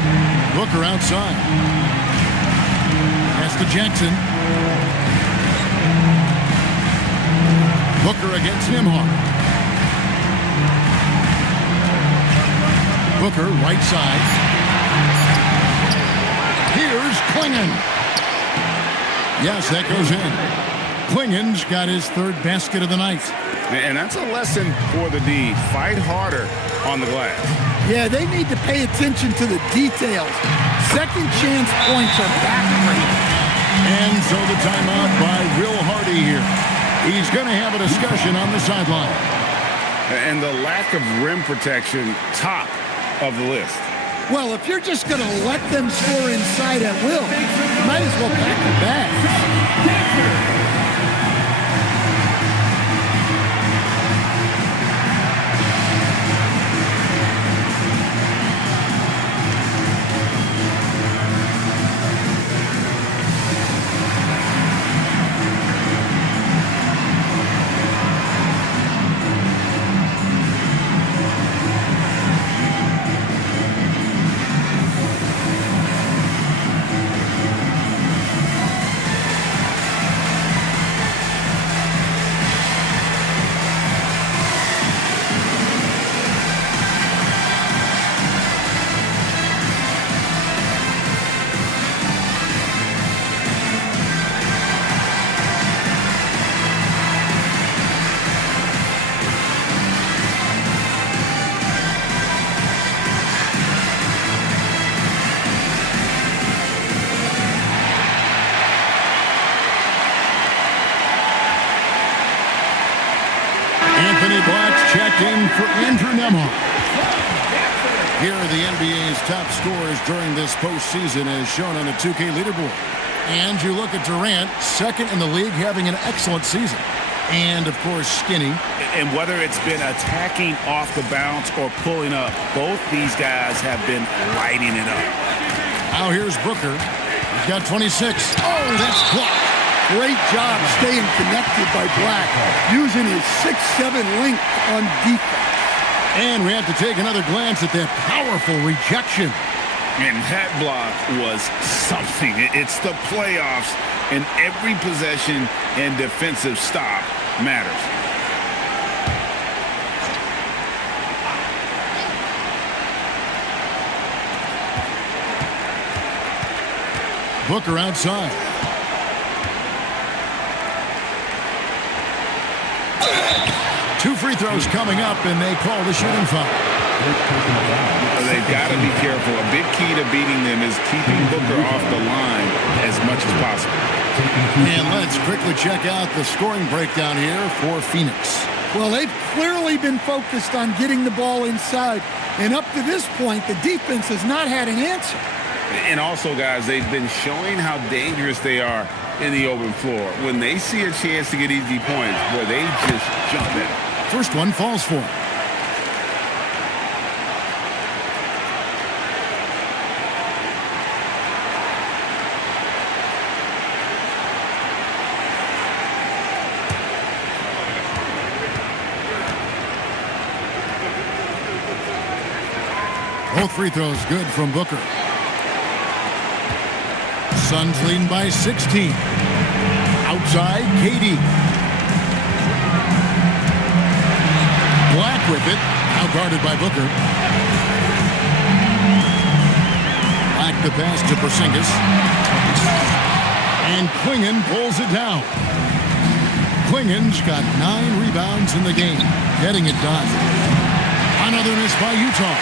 Booker outside. Pass to Jackson. Booker against Nemhard. Booker, right side. Here's Klingon. Yes, that goes in. Klingon's got his 3rd basket of the night. And that's a lesson for the D. Fight harder on the glass. Yeah, they need to pay attention to the details. Second chance points are backbreaking. And so the timeout by Will Hardy here. He's going to have a discussion on the sideline. And the lack of rim protection, top of the list. Well, if you're just going to let them score inside at will, you might as well pack your bags. Checked in for Andrew Nemhard. Here are the NBA's top scorers during this postseason as shown on the 2K leaderboard. And you look at Durant, 2nd in the league, having an excellent season. And, of course, Skinny. And whether it's been attacking off the bounce or pulling up, both these guys have been lighting it up. Now here's Booker. He's got 26. Oh, that's blocked. Great job staying connected by Black, using his 6'7" length on defense. And we have to take another glance at that powerful rejection. And that block was something. It's the playoffs, and every possession and defensive stop matters. Booker outside. Two free throws coming up, and they call the shooting foul. They've got to be careful. A big key to beating them is keeping Booker off the line as much as possible. And let's quickly check out the scoring breakdown here for Phoenix. Well, they've clearly been focused on getting the ball inside. And up to this point, the defense has not had an answer. And also, guys, they've been showing how dangerous they are in the open floor. When they see a chance to get easy points, boy, they just jump at it. First one falls for him. Both free throws good from Booker. Suns leading by 16. Outside, KD. Black with it. Now guarded by Booker. Black the pass to Porzingis. And Klingon pulls it down. Klingon's got 9 rebounds in the game. Getting it done. Another miss by Utah.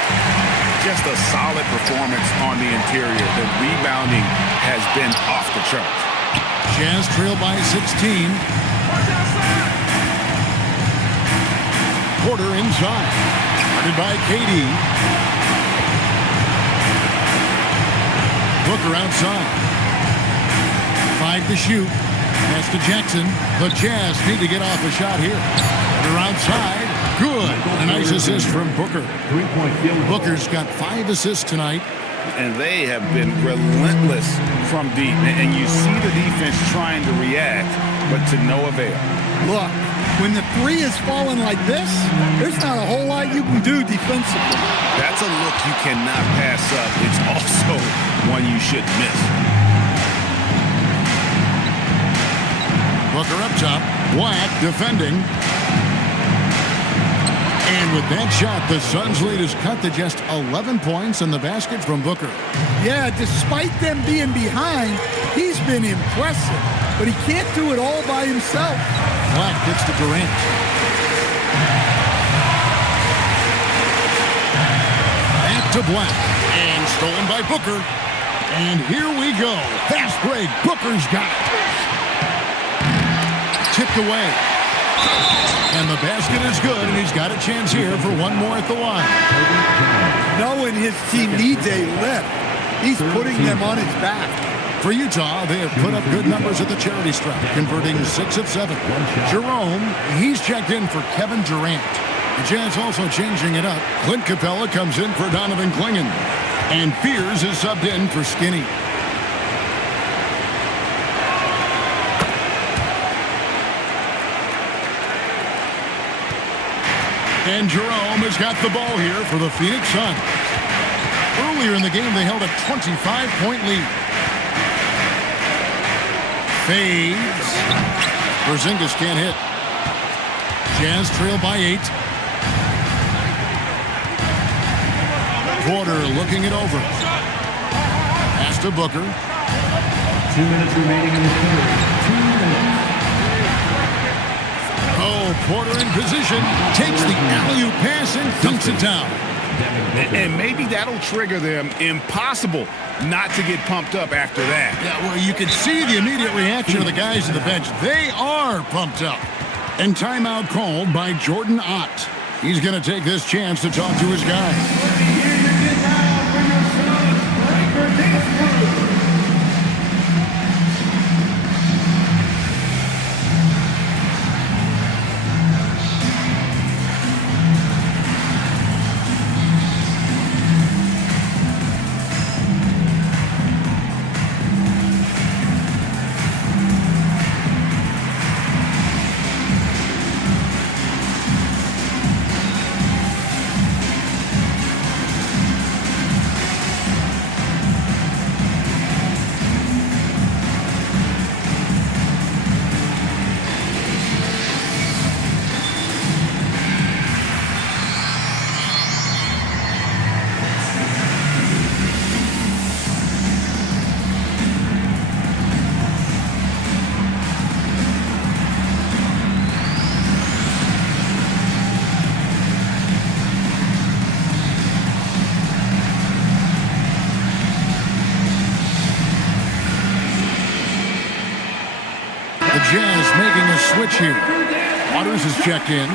Just a solid performance on the interior. The rebounding has been off the charts. Jazz trail by 16. Porter inside. Guarded by KD. Booker outside. 5 to shoot. Pass to Jackson. The Jazz need to get off a shot here. They're outside. Good. A nice assist from Booker. Booker's got 5 assists tonight. And they have been relentless from deep. And you see the defense trying to react, but to no avail. Look, when the three is falling like this, there's not a whole lot you can do defensively. That's a look you cannot pass up. It's also one you shouldn't miss. Booker up top. Black defending. And with that shot, the Suns' lead is cut to just 11 points in the basket from Booker. Yeah, despite them being behind, he's been impressive. But he can't do it all by himself. Black gets to Durant. Back to Black. And stolen by Booker. And here we go. Fast break. Booker's got it. Tipped away. And the basket is good, and he's got a chance here for one more at the line. Knowing his team needs a lift, he's putting them on his back. For Utah, they have put up good numbers at the charity stripe, converting 6 of 7. Jerome, he's checked in for Kevin Durant. The Jazz also changing it up. Clint Capella comes in for Donovan Klingon. And Fears is subbed in for Skinny. And Jerome has got the ball here for the Phoenix Suns. Earlier in the game, they held a 25-point lead. Fades. Porzingis can't hit. Jazz trail by 8. Porter looking it over. Pass to Booker. 2 minutes remaining in the third. 2 minutes. Oh, Porter in position. Takes the alley-oop pass and dunks it down. And maybe that'll trigger them. Impossible not to get pumped up after that. Yeah, well, you can see the immediate reaction of the guys on the bench. They are pumped up. And timeout called by Jordan Ott. He's going to take this chance to talk to his guys. Jazz making a switch here. Waters is checked in.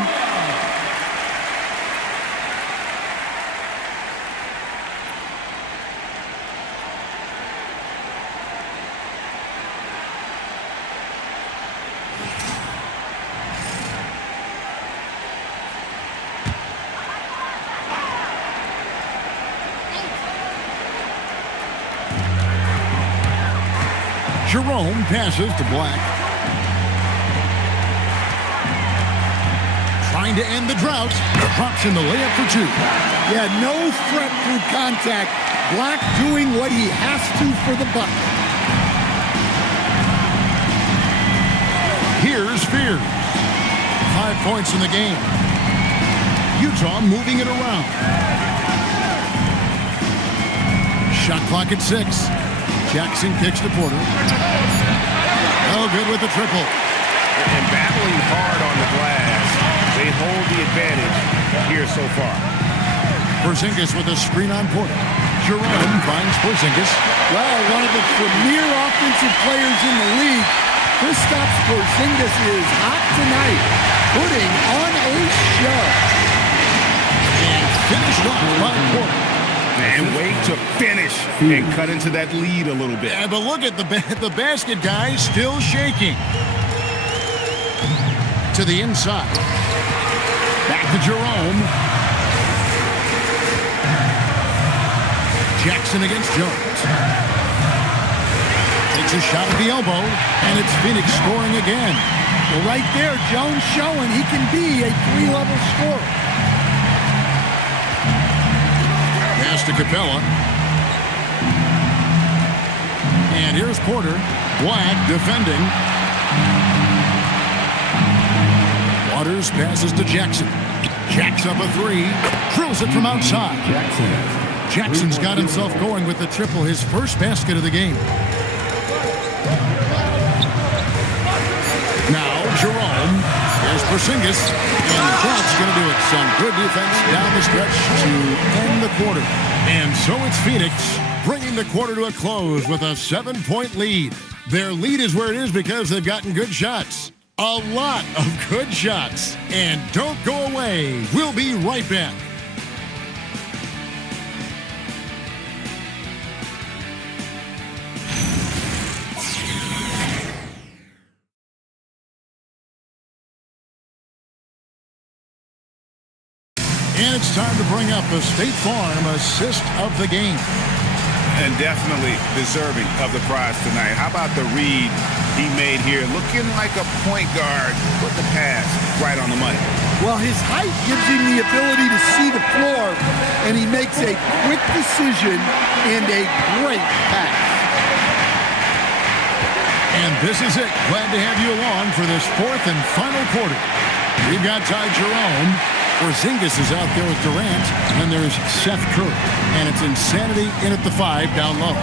Jerome passes to Black. Trying to end the drought. Drops in the layup for two. Yeah, no threat through contact. Black doing what he has to for the bucket. Here's Fears. 5 points in the game. Utah moving it around. Shot clock at 6. Jackson kicks to Porter. Oh, good with the triple. And battling hard on the glass, they hold the advantage here so far. Porzingis with a screen on Porter. Jerome finds Porzingis. Well, one of the premier offensive players in the league. Kristaps Porzingis is hot tonight, putting on a show. And finished off by Porter. And wait to finish and cut into that lead a little bit. Yeah, but look at the basket guy still shaking. To the inside. Back to Jerome. Jackson against Jones. Takes a shot at the elbow, and it's Phoenix scoring again. Well, right there, Jones showing he can be a 3-level scorer. Pass to Capella. And here's Porter. Black defending. Waters passes to Jackson. Jacks up a 3. Drills it from outside. Jackson's got himself going with the triple, his first basket of the game. Now Jerome. There's Porzingis. And that's going to do it. Some good defense down the stretch to end the quarter. And so it's Phoenix bringing the quarter to a close with a 7-point lead. Their lead is where it is because they've gotten good shots. A lot of good shots. And don't go away. We'll be right back. And it's time to bring up the State Farm assist of the game. And definitely deserving of the prize tonight. How about the read he made here? Looking like a point guard. Put the pass right on the money. Well, his height gives him the ability to see the floor, and he makes a quick decision and a great pass. And this is it. Glad to have you along for this fourth and final quarter. We've got Ty Jerome. Porzingis is out there with Durant, and there's Seth Curry. And it's Insanity in at the 5 down low.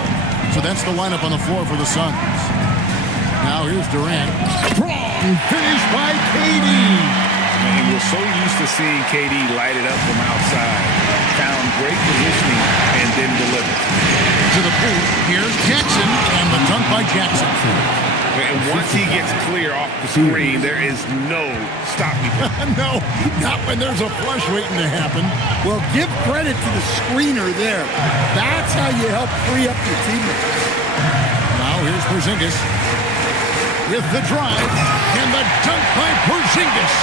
So that's the lineup on the floor for the Suns. Now here's Durant. Strong finish by KD. And we're so used to seeing KD light it up from outside. Found great positioning and then delivered. To the pool, here's Jackson, and the dunk by Jackson. And once he gets clear off the screen, there is no stopping him. No, not when there's a flush waiting to happen. Well, give credit to the screener there. That's how you help free up your teammates. Now here's Porzingis with the drive and the dunk by Porzingis.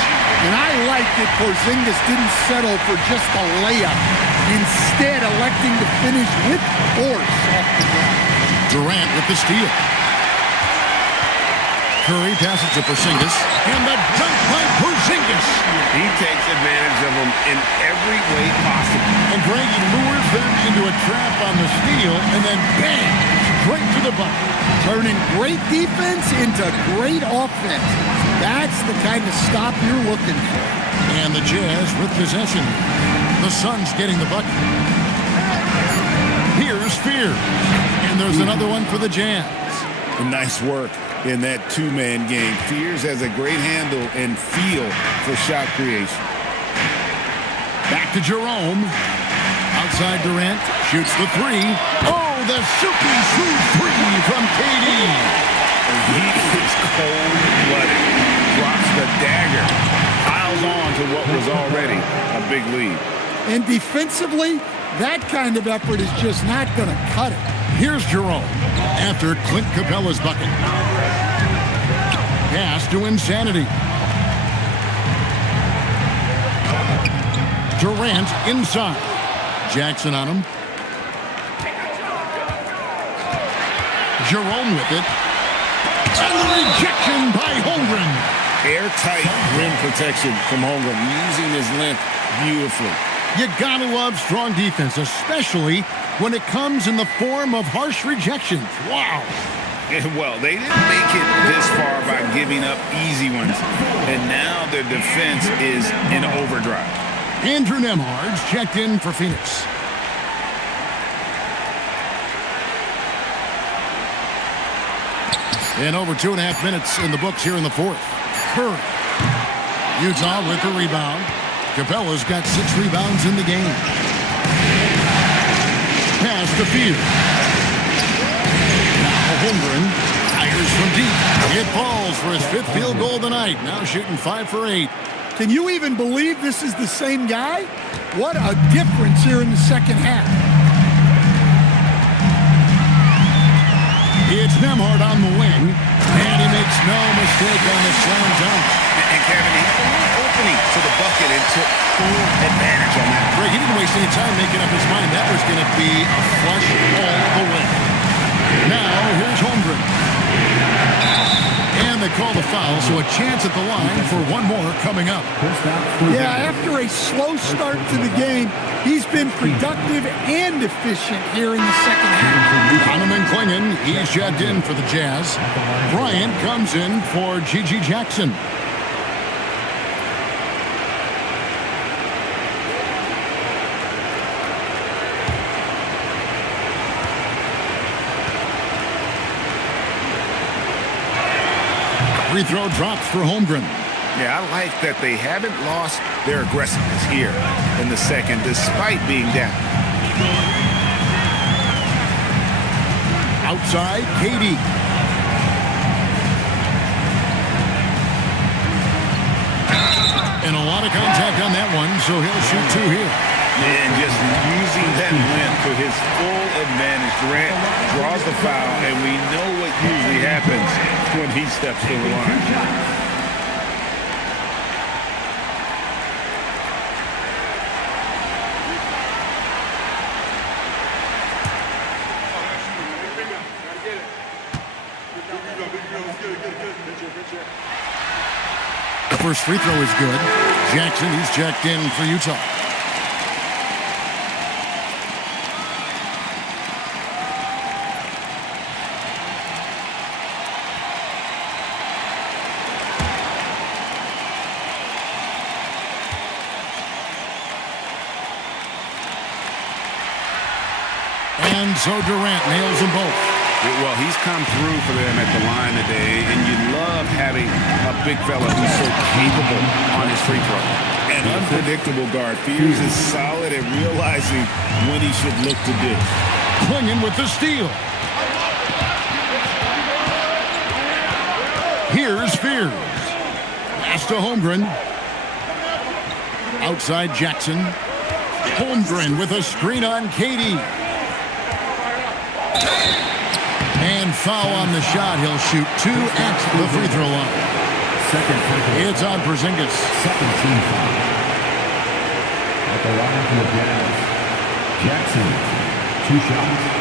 And I like that Porzingis didn't settle for just a layup, instead electing to finish with force off the ground. Durant with the steal. Curry passes to Porzingis, and the dunk by Porzingis. He takes advantage of them in every way possible. And Greg, he lures them into a trap on the steal, and then bang, straight to the bucket. Turning great defense into great offense. That's the kind of stop you're looking for. And the Jazz with possession. The Suns getting the bucket. Here's Fear. And there's another one for the Jazz. Nice work in that two-man game. Fears has a great handle and feel for shot creation. Back to Jerome. Outside Durant. Shoots the 3. Oh, the silky smooth 3 from KD. He is cold-blooded. Drops the dagger. Piles on to what was already a big lead. And defensively, that kind of effort is just not going to cut it. Here's Jerome after Clint Capella's bucket. Pass to Insanity. Durant inside. Jackson on him. Jerome with it. rejection by Holmgren. Airtight rim protection from Holmgren, using his length beautifully. You gotta love strong defense, especially when it comes in the form of harsh rejections. Wow. Well, they didn't make it this far by giving up easy ones, and now their defense is in overdrive. Andrew Nemhard's checked in for Phoenix. And over 2.5 minutes in the books here in the fourth. Curry. Utah with the rebound. Capella's got 6 rebounds in the game. Pass to Field. Now Holmgren fires from deep. It falls for his 5th field goal of the night. Now shooting 5 for 8. Can you even believe this is the same guy? What a difference here in the second half. It's Nemhard on the wing, and he makes no mistake on the slam dunk. And Kevin, he had an opening to the bucket and took full advantage on that. He didn't waste any time making up his mind. That was going to be a flush all the way. Now, here's Holmgren. And they call the foul, so a chance at the line for one more coming up. Yeah, after a slow start to the game, he's been productive and efficient here in the second half. Donovan Clingan, he's checked in for the Jazz. Bryant comes in for G.G. Jackson. Free throw drops for Holmgren. Yeah, I like that they haven't lost their aggressiveness here in the second, despite being down. Outside, KD. And a lot of contact on that one, so he'll shoot 2 here. And just using that length to his full advantage. Durant draws the foul, and we know what usually happens when he steps to the line. The first free throw is good. Jackson, he's checked in for Utah. And so Durant nails them both. Well, he's come through for them at the line today, and you love having a big fella who's so capable on his free throw. An unpredictable guard. Fears is solid at realizing when he should look to dish. Clingan with the steal. Here's Fears. Pass to Holmgren. Outside Jackson. Holmgren with a screen on KD. And foul on the shot. He'll shoot 2 at the free throw line. It's on Porzingis. Second team foul. At the line for the Jazz, Jackson, 2 shots.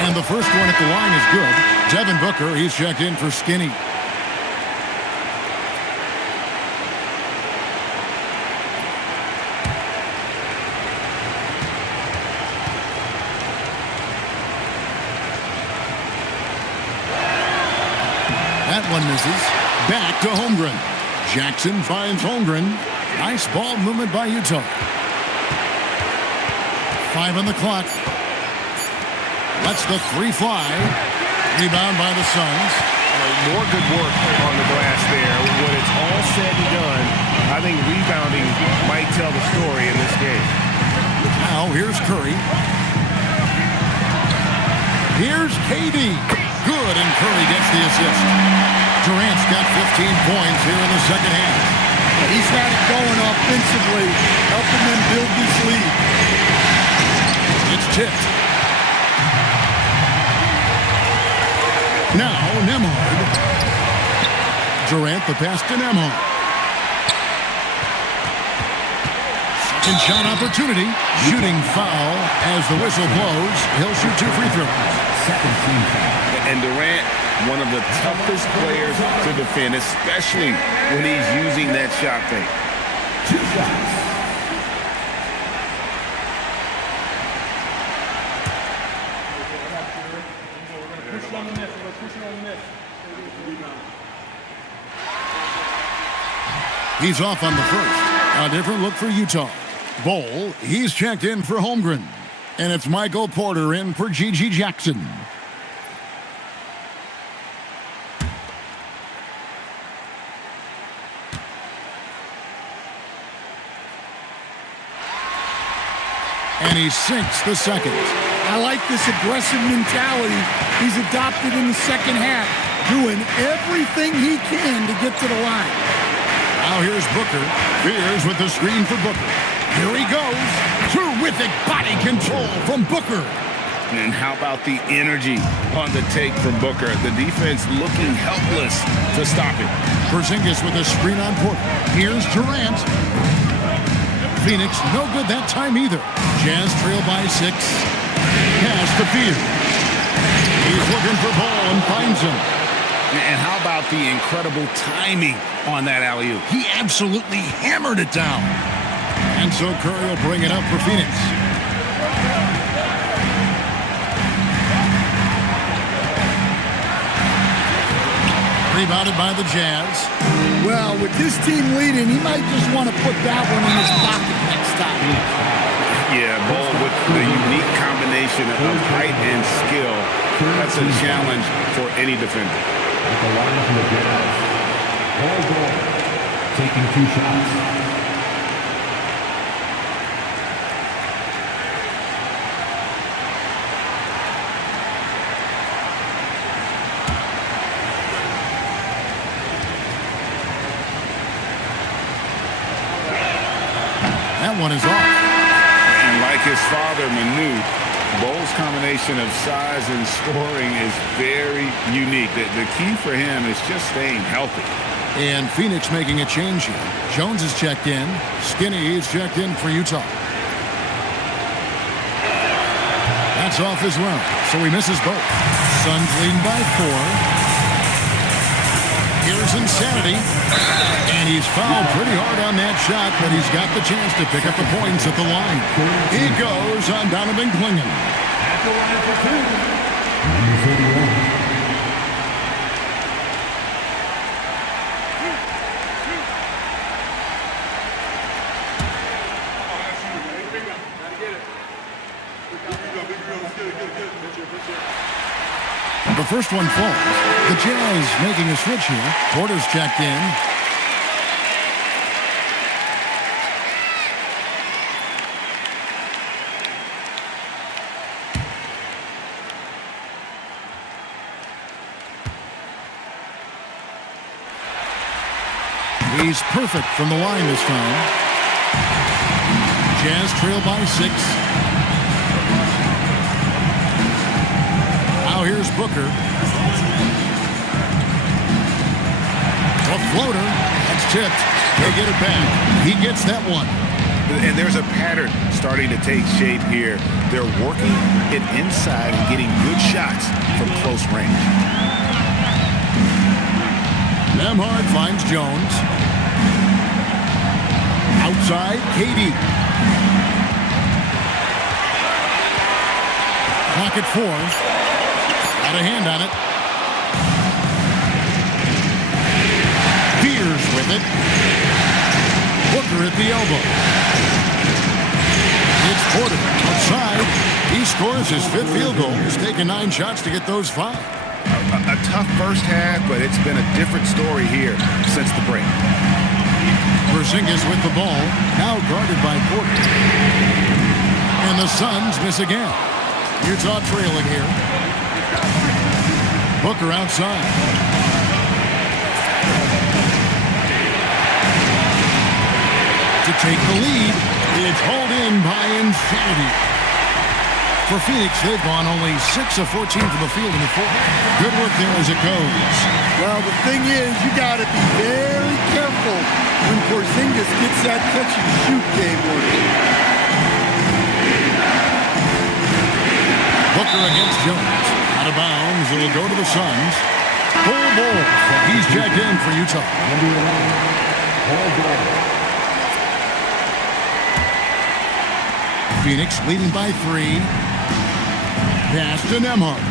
And the first one at the line is good. Devin Booker, he's checked in for Skinny. That one misses. Back to Holmgren. Jackson finds Holmgren. Nice ball movement by Utah. 5 on the clock. Lets the 3 fly. Rebound by the Suns. More good work on the glass there. When it's all said and done, I think rebounding might tell the story in this game. Now here's Curry. Here's KD. Good, and Curry gets the assist. Durant's got 15 points here in the second half. He's got it going offensively, helping them build this lead. It's tipped. Now Nemhard. Durant, the pass to Nemo. Second shot opportunity. Shooting foul as the whistle blows. He'll shoot 2 free throws. Second team foul. And Durant, one of the toughest players to defend, especially when he's using that shot fake. 2 shots. He's off on the first. A different look for Utah. Bowl, he's checked in for Holmgren. And it's Michael Porter in for G.G. Jackson. And he sinks the second. I like this aggressive mentality he's adopted in the second half, doing everything he can to get to the line. Now here's Booker. Fears with the screen for Booker. Here he goes. Terrific body control from Booker. And how about the energy on the take from Booker? The defense looking helpless to stop it. Porzingis with a screen on Porter. Here's Durant. Phoenix no good that time either. Jazz trail by 6. Pass to Fears. He's looking for ball and finds him. And how about the incredible timing on that alley-oop? He absolutely hammered it down. And so Curry will bring it up for Phoenix. Rebounded by the Jazz. Well, with this team leading, he might just want to put that one in his pocket next time. Yeah, Ball with the unique combination of height and skill. That's a challenge for any defender. At the line from the Jazz, Paul Ball taking 2 shots. That one is off. And like his father, Manu, Ball's combination of size and scoring is very unique. The key for him is just staying healthy. And Phoenix making a change here. Jones is checked in. Skinny is checked in for Utah. That's off as well, so he misses both. Suns leading by 4. Here's Insanity. And he's fouled pretty hard on that shot, but he's got the chance to pick up the points at the line. He goes on Donovan Clingan. At the line for 2. Number 31. The first one falls. The Jazz making a switch here. Porter's checked in. He's perfect from the line this time. Jazz trail by 6. Now here's Booker. A floater. That's tipped. They get it back. He gets that one. And there's a pattern starting to take shape here. They're working it inside and getting good shots from close range. Nembhard finds Jones. Outside, KD. Clock at 4. Got a hand on it. Fears with it. Booker at the elbow. It's Porter outside. He scores his 5th field goal. He's taken 9 shots to get those 5. A tough first half, but it's been a different story here since the break. Porzingis with the ball. Now guarded by Porter. And the Suns miss again. Utah trailing here. Booker outside. To take the lead, it's hauled in by Insanity. For Phoenix, they've gone only 6 of 14 from the field in the 4th. Good work there as it goes. Well, the thing is, you got to be very careful when Porzingis gets that catch-and-shoot game working. Booker against Jones. Out of bounds. It'll go to the Suns. Full ball. He's checked in for Utah. Phoenix leading by 3. Pass to Nembhard.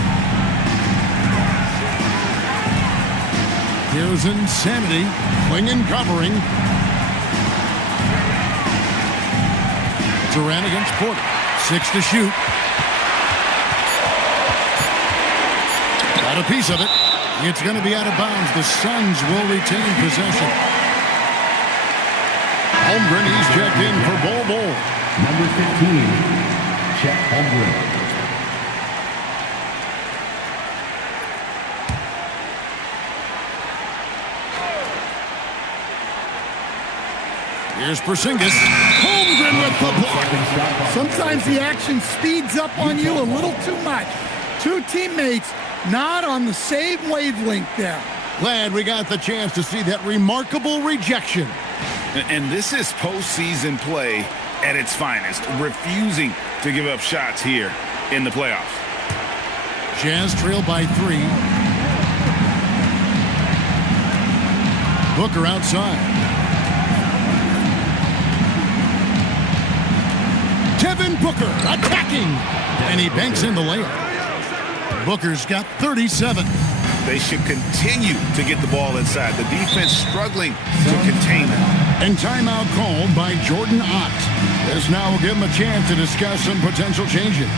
Here's Insanity. Clinging, covering. Durant against Porter. 6 to shoot. Got a piece of it. It's going to be out of bounds. The Suns will retain possession. Holmgren, he's checked in for Bol. Number 15, Chet Holmgren. Here's Porzingis. Holmgren with the block. Sometimes the action speeds up on you a little too much. Two teammates not on the same wavelength there. Glad we got the chance to see that remarkable rejection. And this is postseason play at its finest, refusing to give up shots here in the playoffs. Jazz trail by 3. Booker outside. Devin Booker attacking. And he banks in the layup. Booker's got 37. They should continue to get the ball inside. The defense struggling to contain them. And timeout called by Jordan Ott. This now will give him a chance to discuss some potential changes.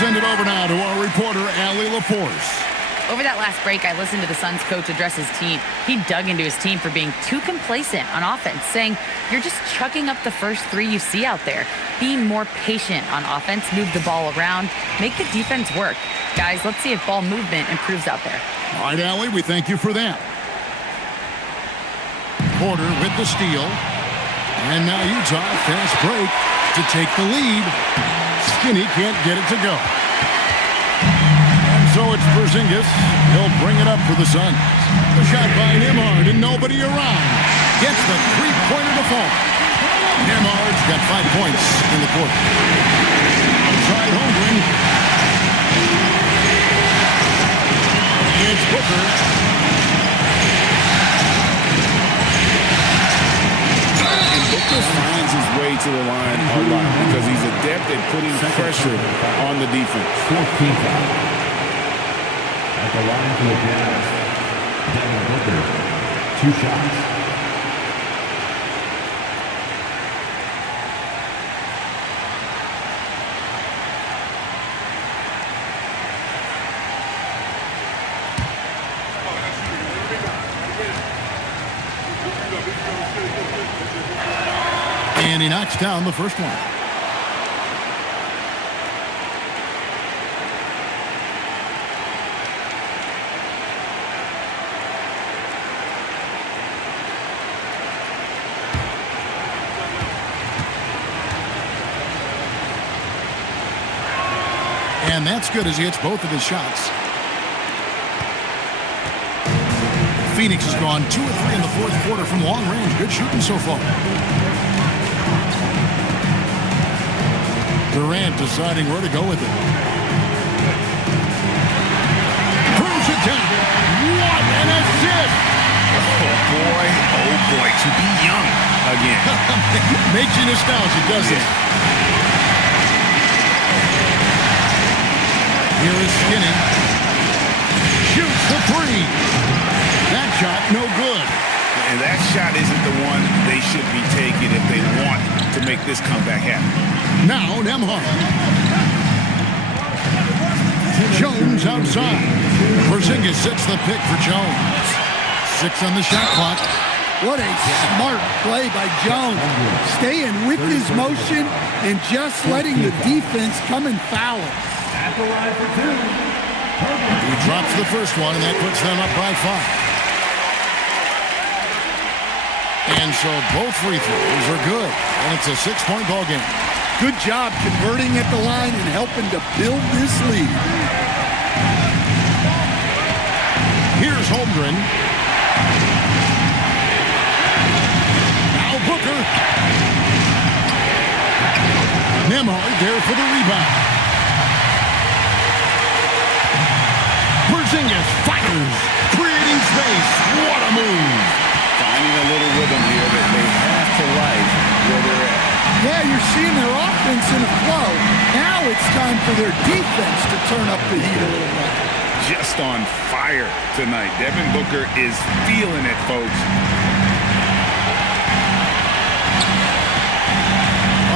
Send it over now to our reporter, Allie LaForce. Over that last break, I listened to the Suns coach address his team. He dug into his team for being too complacent on offense, saying, you're just chucking up the first 3 you see out there. Be more patient on offense, move the ball around, make the defense work. Guys, let's see if ball movement improves out there. All right, Allie, we thank you for that. Porter with the steal. And now Utah, fast break to take the lead. Skinny can't get it to go. And so it's Porzingis. He'll bring it up for the Suns. The shot by Nembhard and nobody around. Gets the three-pointer to fall. Nembhard's got 5 points in the quarter. Outside Holmgren. It's Booker. Booker finds his way to the line a lot because he's adept at putting pressure on the defense. 14th foul. At the line for the Jazz, Devin Booker, 2 shots. And he knocks down the first one. And that's good as he hits both of his shots. Phoenix has gone 2 of 3 in the fourth quarter from long range. Good shooting so far. Durant deciding where to go with it. Throws it down. What an assist! Oh boy, to be young again. Makes you nostalgic, doesn't it? Here is Skinny. Shoots the three. That shot, no good. And that shot isn't the one they should be taking if they want to make this comeback happen. Now Nembhard. Jones outside. Porzingis sets the pick for Jones. 6 on the shot clock. What a smart play by Jones. Staying with his motion and just letting the defense come and foul him. At the line for 2. He drops the first one, and that puts them up by 5. And so both free throws are good, and it's a 6-point ball game. Good job converting at the line and helping to build this lead. Here's Holmgren. Now Booker. Nembhard there for the rebound. Porzingis fires, creating space. What a move. Finding a little rhythm here that they have to like where they're at. Yeah, you're seeing their offense in a flow. Now it's time for their defense to turn up the heat a little bit. Just on fire tonight. Devin Booker is feeling it, folks.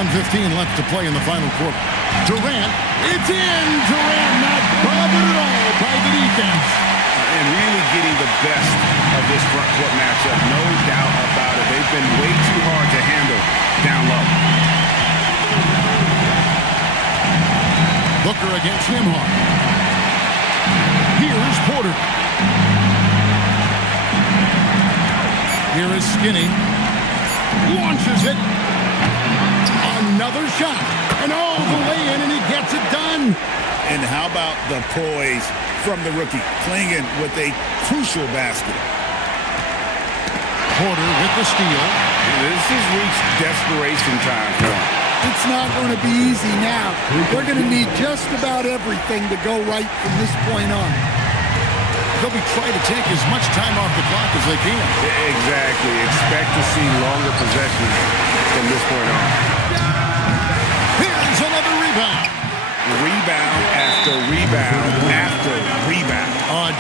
1:15 left to play in the final quarter. Durant, it's in! Durant not bothered at all by the defense. And really getting the best of this front court matchup. No doubt about it. They've been way too hard to handle down low. Booker against Nembhard. Here's Porter. Here is Skinny. Launches it. Another shot. And oh, the lay-in, and he gets it done. And how about the poise from the rookie, playing in with a crucial basket. Porter with the steal. This has reached desperation time for him. It's not going to be easy now. They're going to need just about everything to go right from this point on. They'll be trying to take as much time off the clock as they can. Exactly. Expect to see longer possessions from this point on. Here's another rebound. Rebound after rebound after rebound.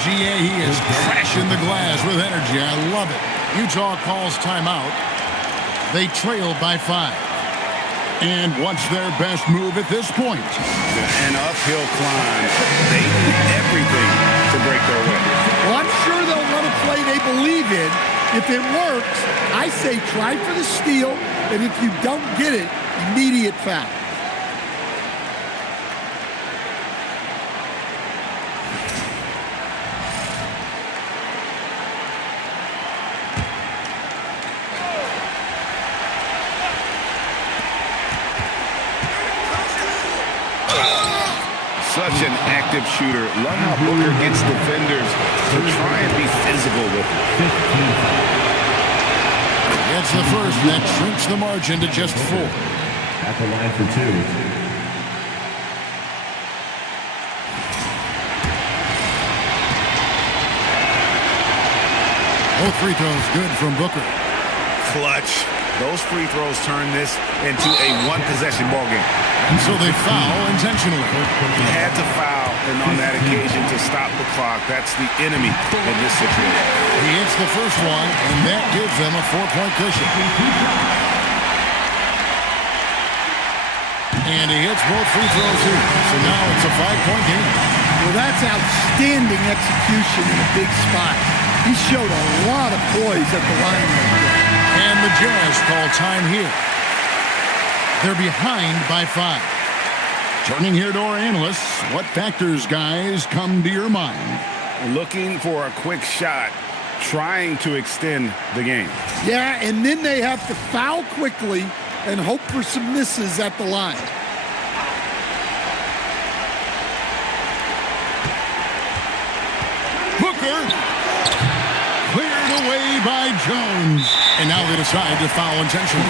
GA, he is crashing the glass with energy. I love it. Utah calls timeout. They trail by 5. And what's their best move at this point? An uphill climb. They need everything to break their way. Well, I'm sure they'll run a play they believe in. If it works, I say try for the steal, and if you don't get it, immediate foul. Such an active shooter. Love how Booker gets defenders to try and be physical with it. Gets the first, and that shrinks the margin to just 4. At the line for 2. Both free throws good from Booker. Clutch. Those free throws turn this into a one-possession ball game. And so they foul intentionally. He had to foul, and on that occasion to stop the clock. That's the enemy in this situation. He hits the first one, and that gives them a 4-point cushion. And he hits both free throws here. So now it's a 5-point game. Well, that's outstanding execution in a big spot. He showed a lot of poise at the line right there. And the Jazz call time here. They're behind by 5. Turning here to our analysts, what factors, guys, come to your mind? Looking for a quick shot, trying to extend the game. Yeah, and then they have to foul quickly and hope for some misses at the line. Booker clears by Jones. And now they decide to foul intentionally.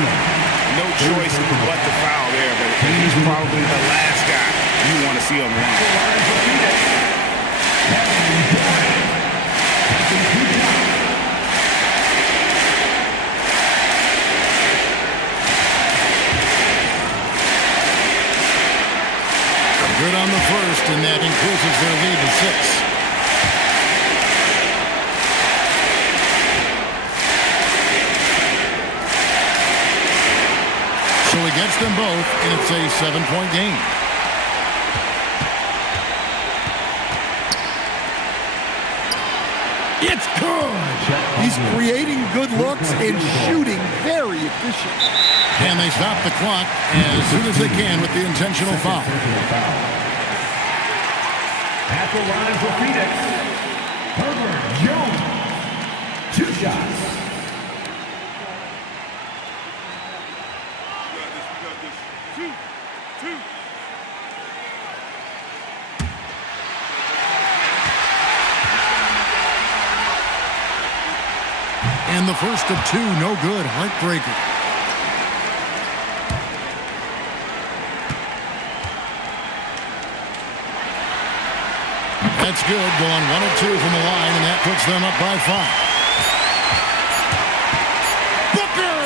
No choice but to foul there, but he's probably the last guy you want to see on the line. Good on the first, and that increases their lead to 6. So he gets them both, and it's a 7-point game. It's good. He's creating good looks and shooting very efficient. And they stop the clock as soon as they can with the intentional foul. At the line for Phoenix, Herbert Jones. 2 shots. And the first of 2, no good. Heartbreaker. That's good. Going 1 of 2 from the line, and that puts them up by 5. Booker!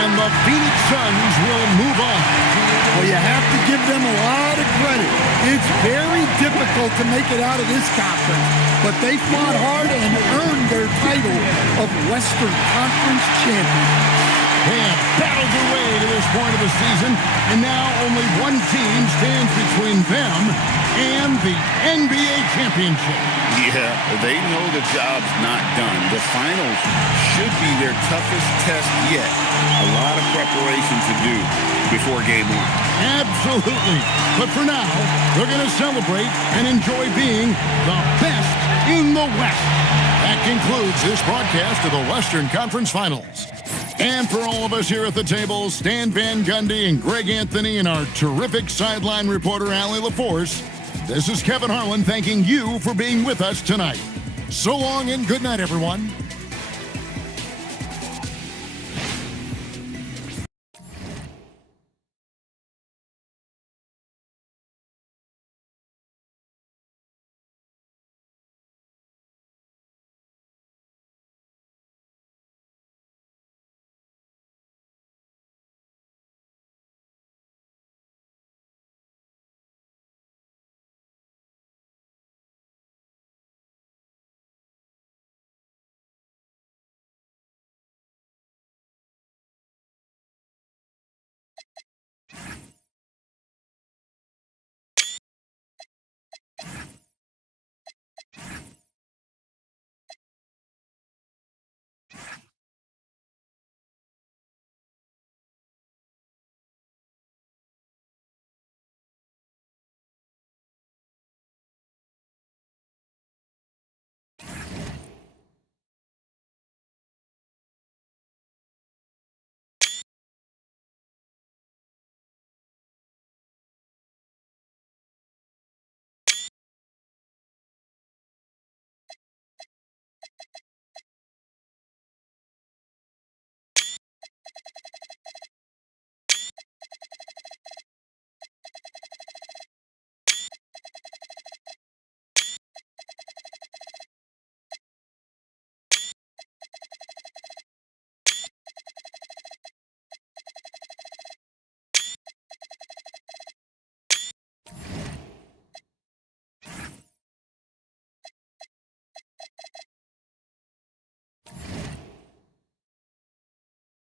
And the Phoenix Suns will move on. Well, you have to give them a lot of credit. It's very difficult to make it out of this conference, but they fought hard and earned their title of Western Conference champion. They have battled their way to this point of the season, and now only one team stands between them and the NBA championship. Yeah, they know the job's not done. The finals should be their toughest test yet. A lot of preparation to do before game 1. Absolutely. But for now, they're going to celebrate and enjoy being the best in the West. That concludes this broadcast of the Western Conference Finals. And for all of us here at the table, Stan Van Gundy and Greg Anthony and our terrific sideline reporter, Allie LaForce, this is Kevin Harlan thanking you for being with us tonight. So long and good night, everyone.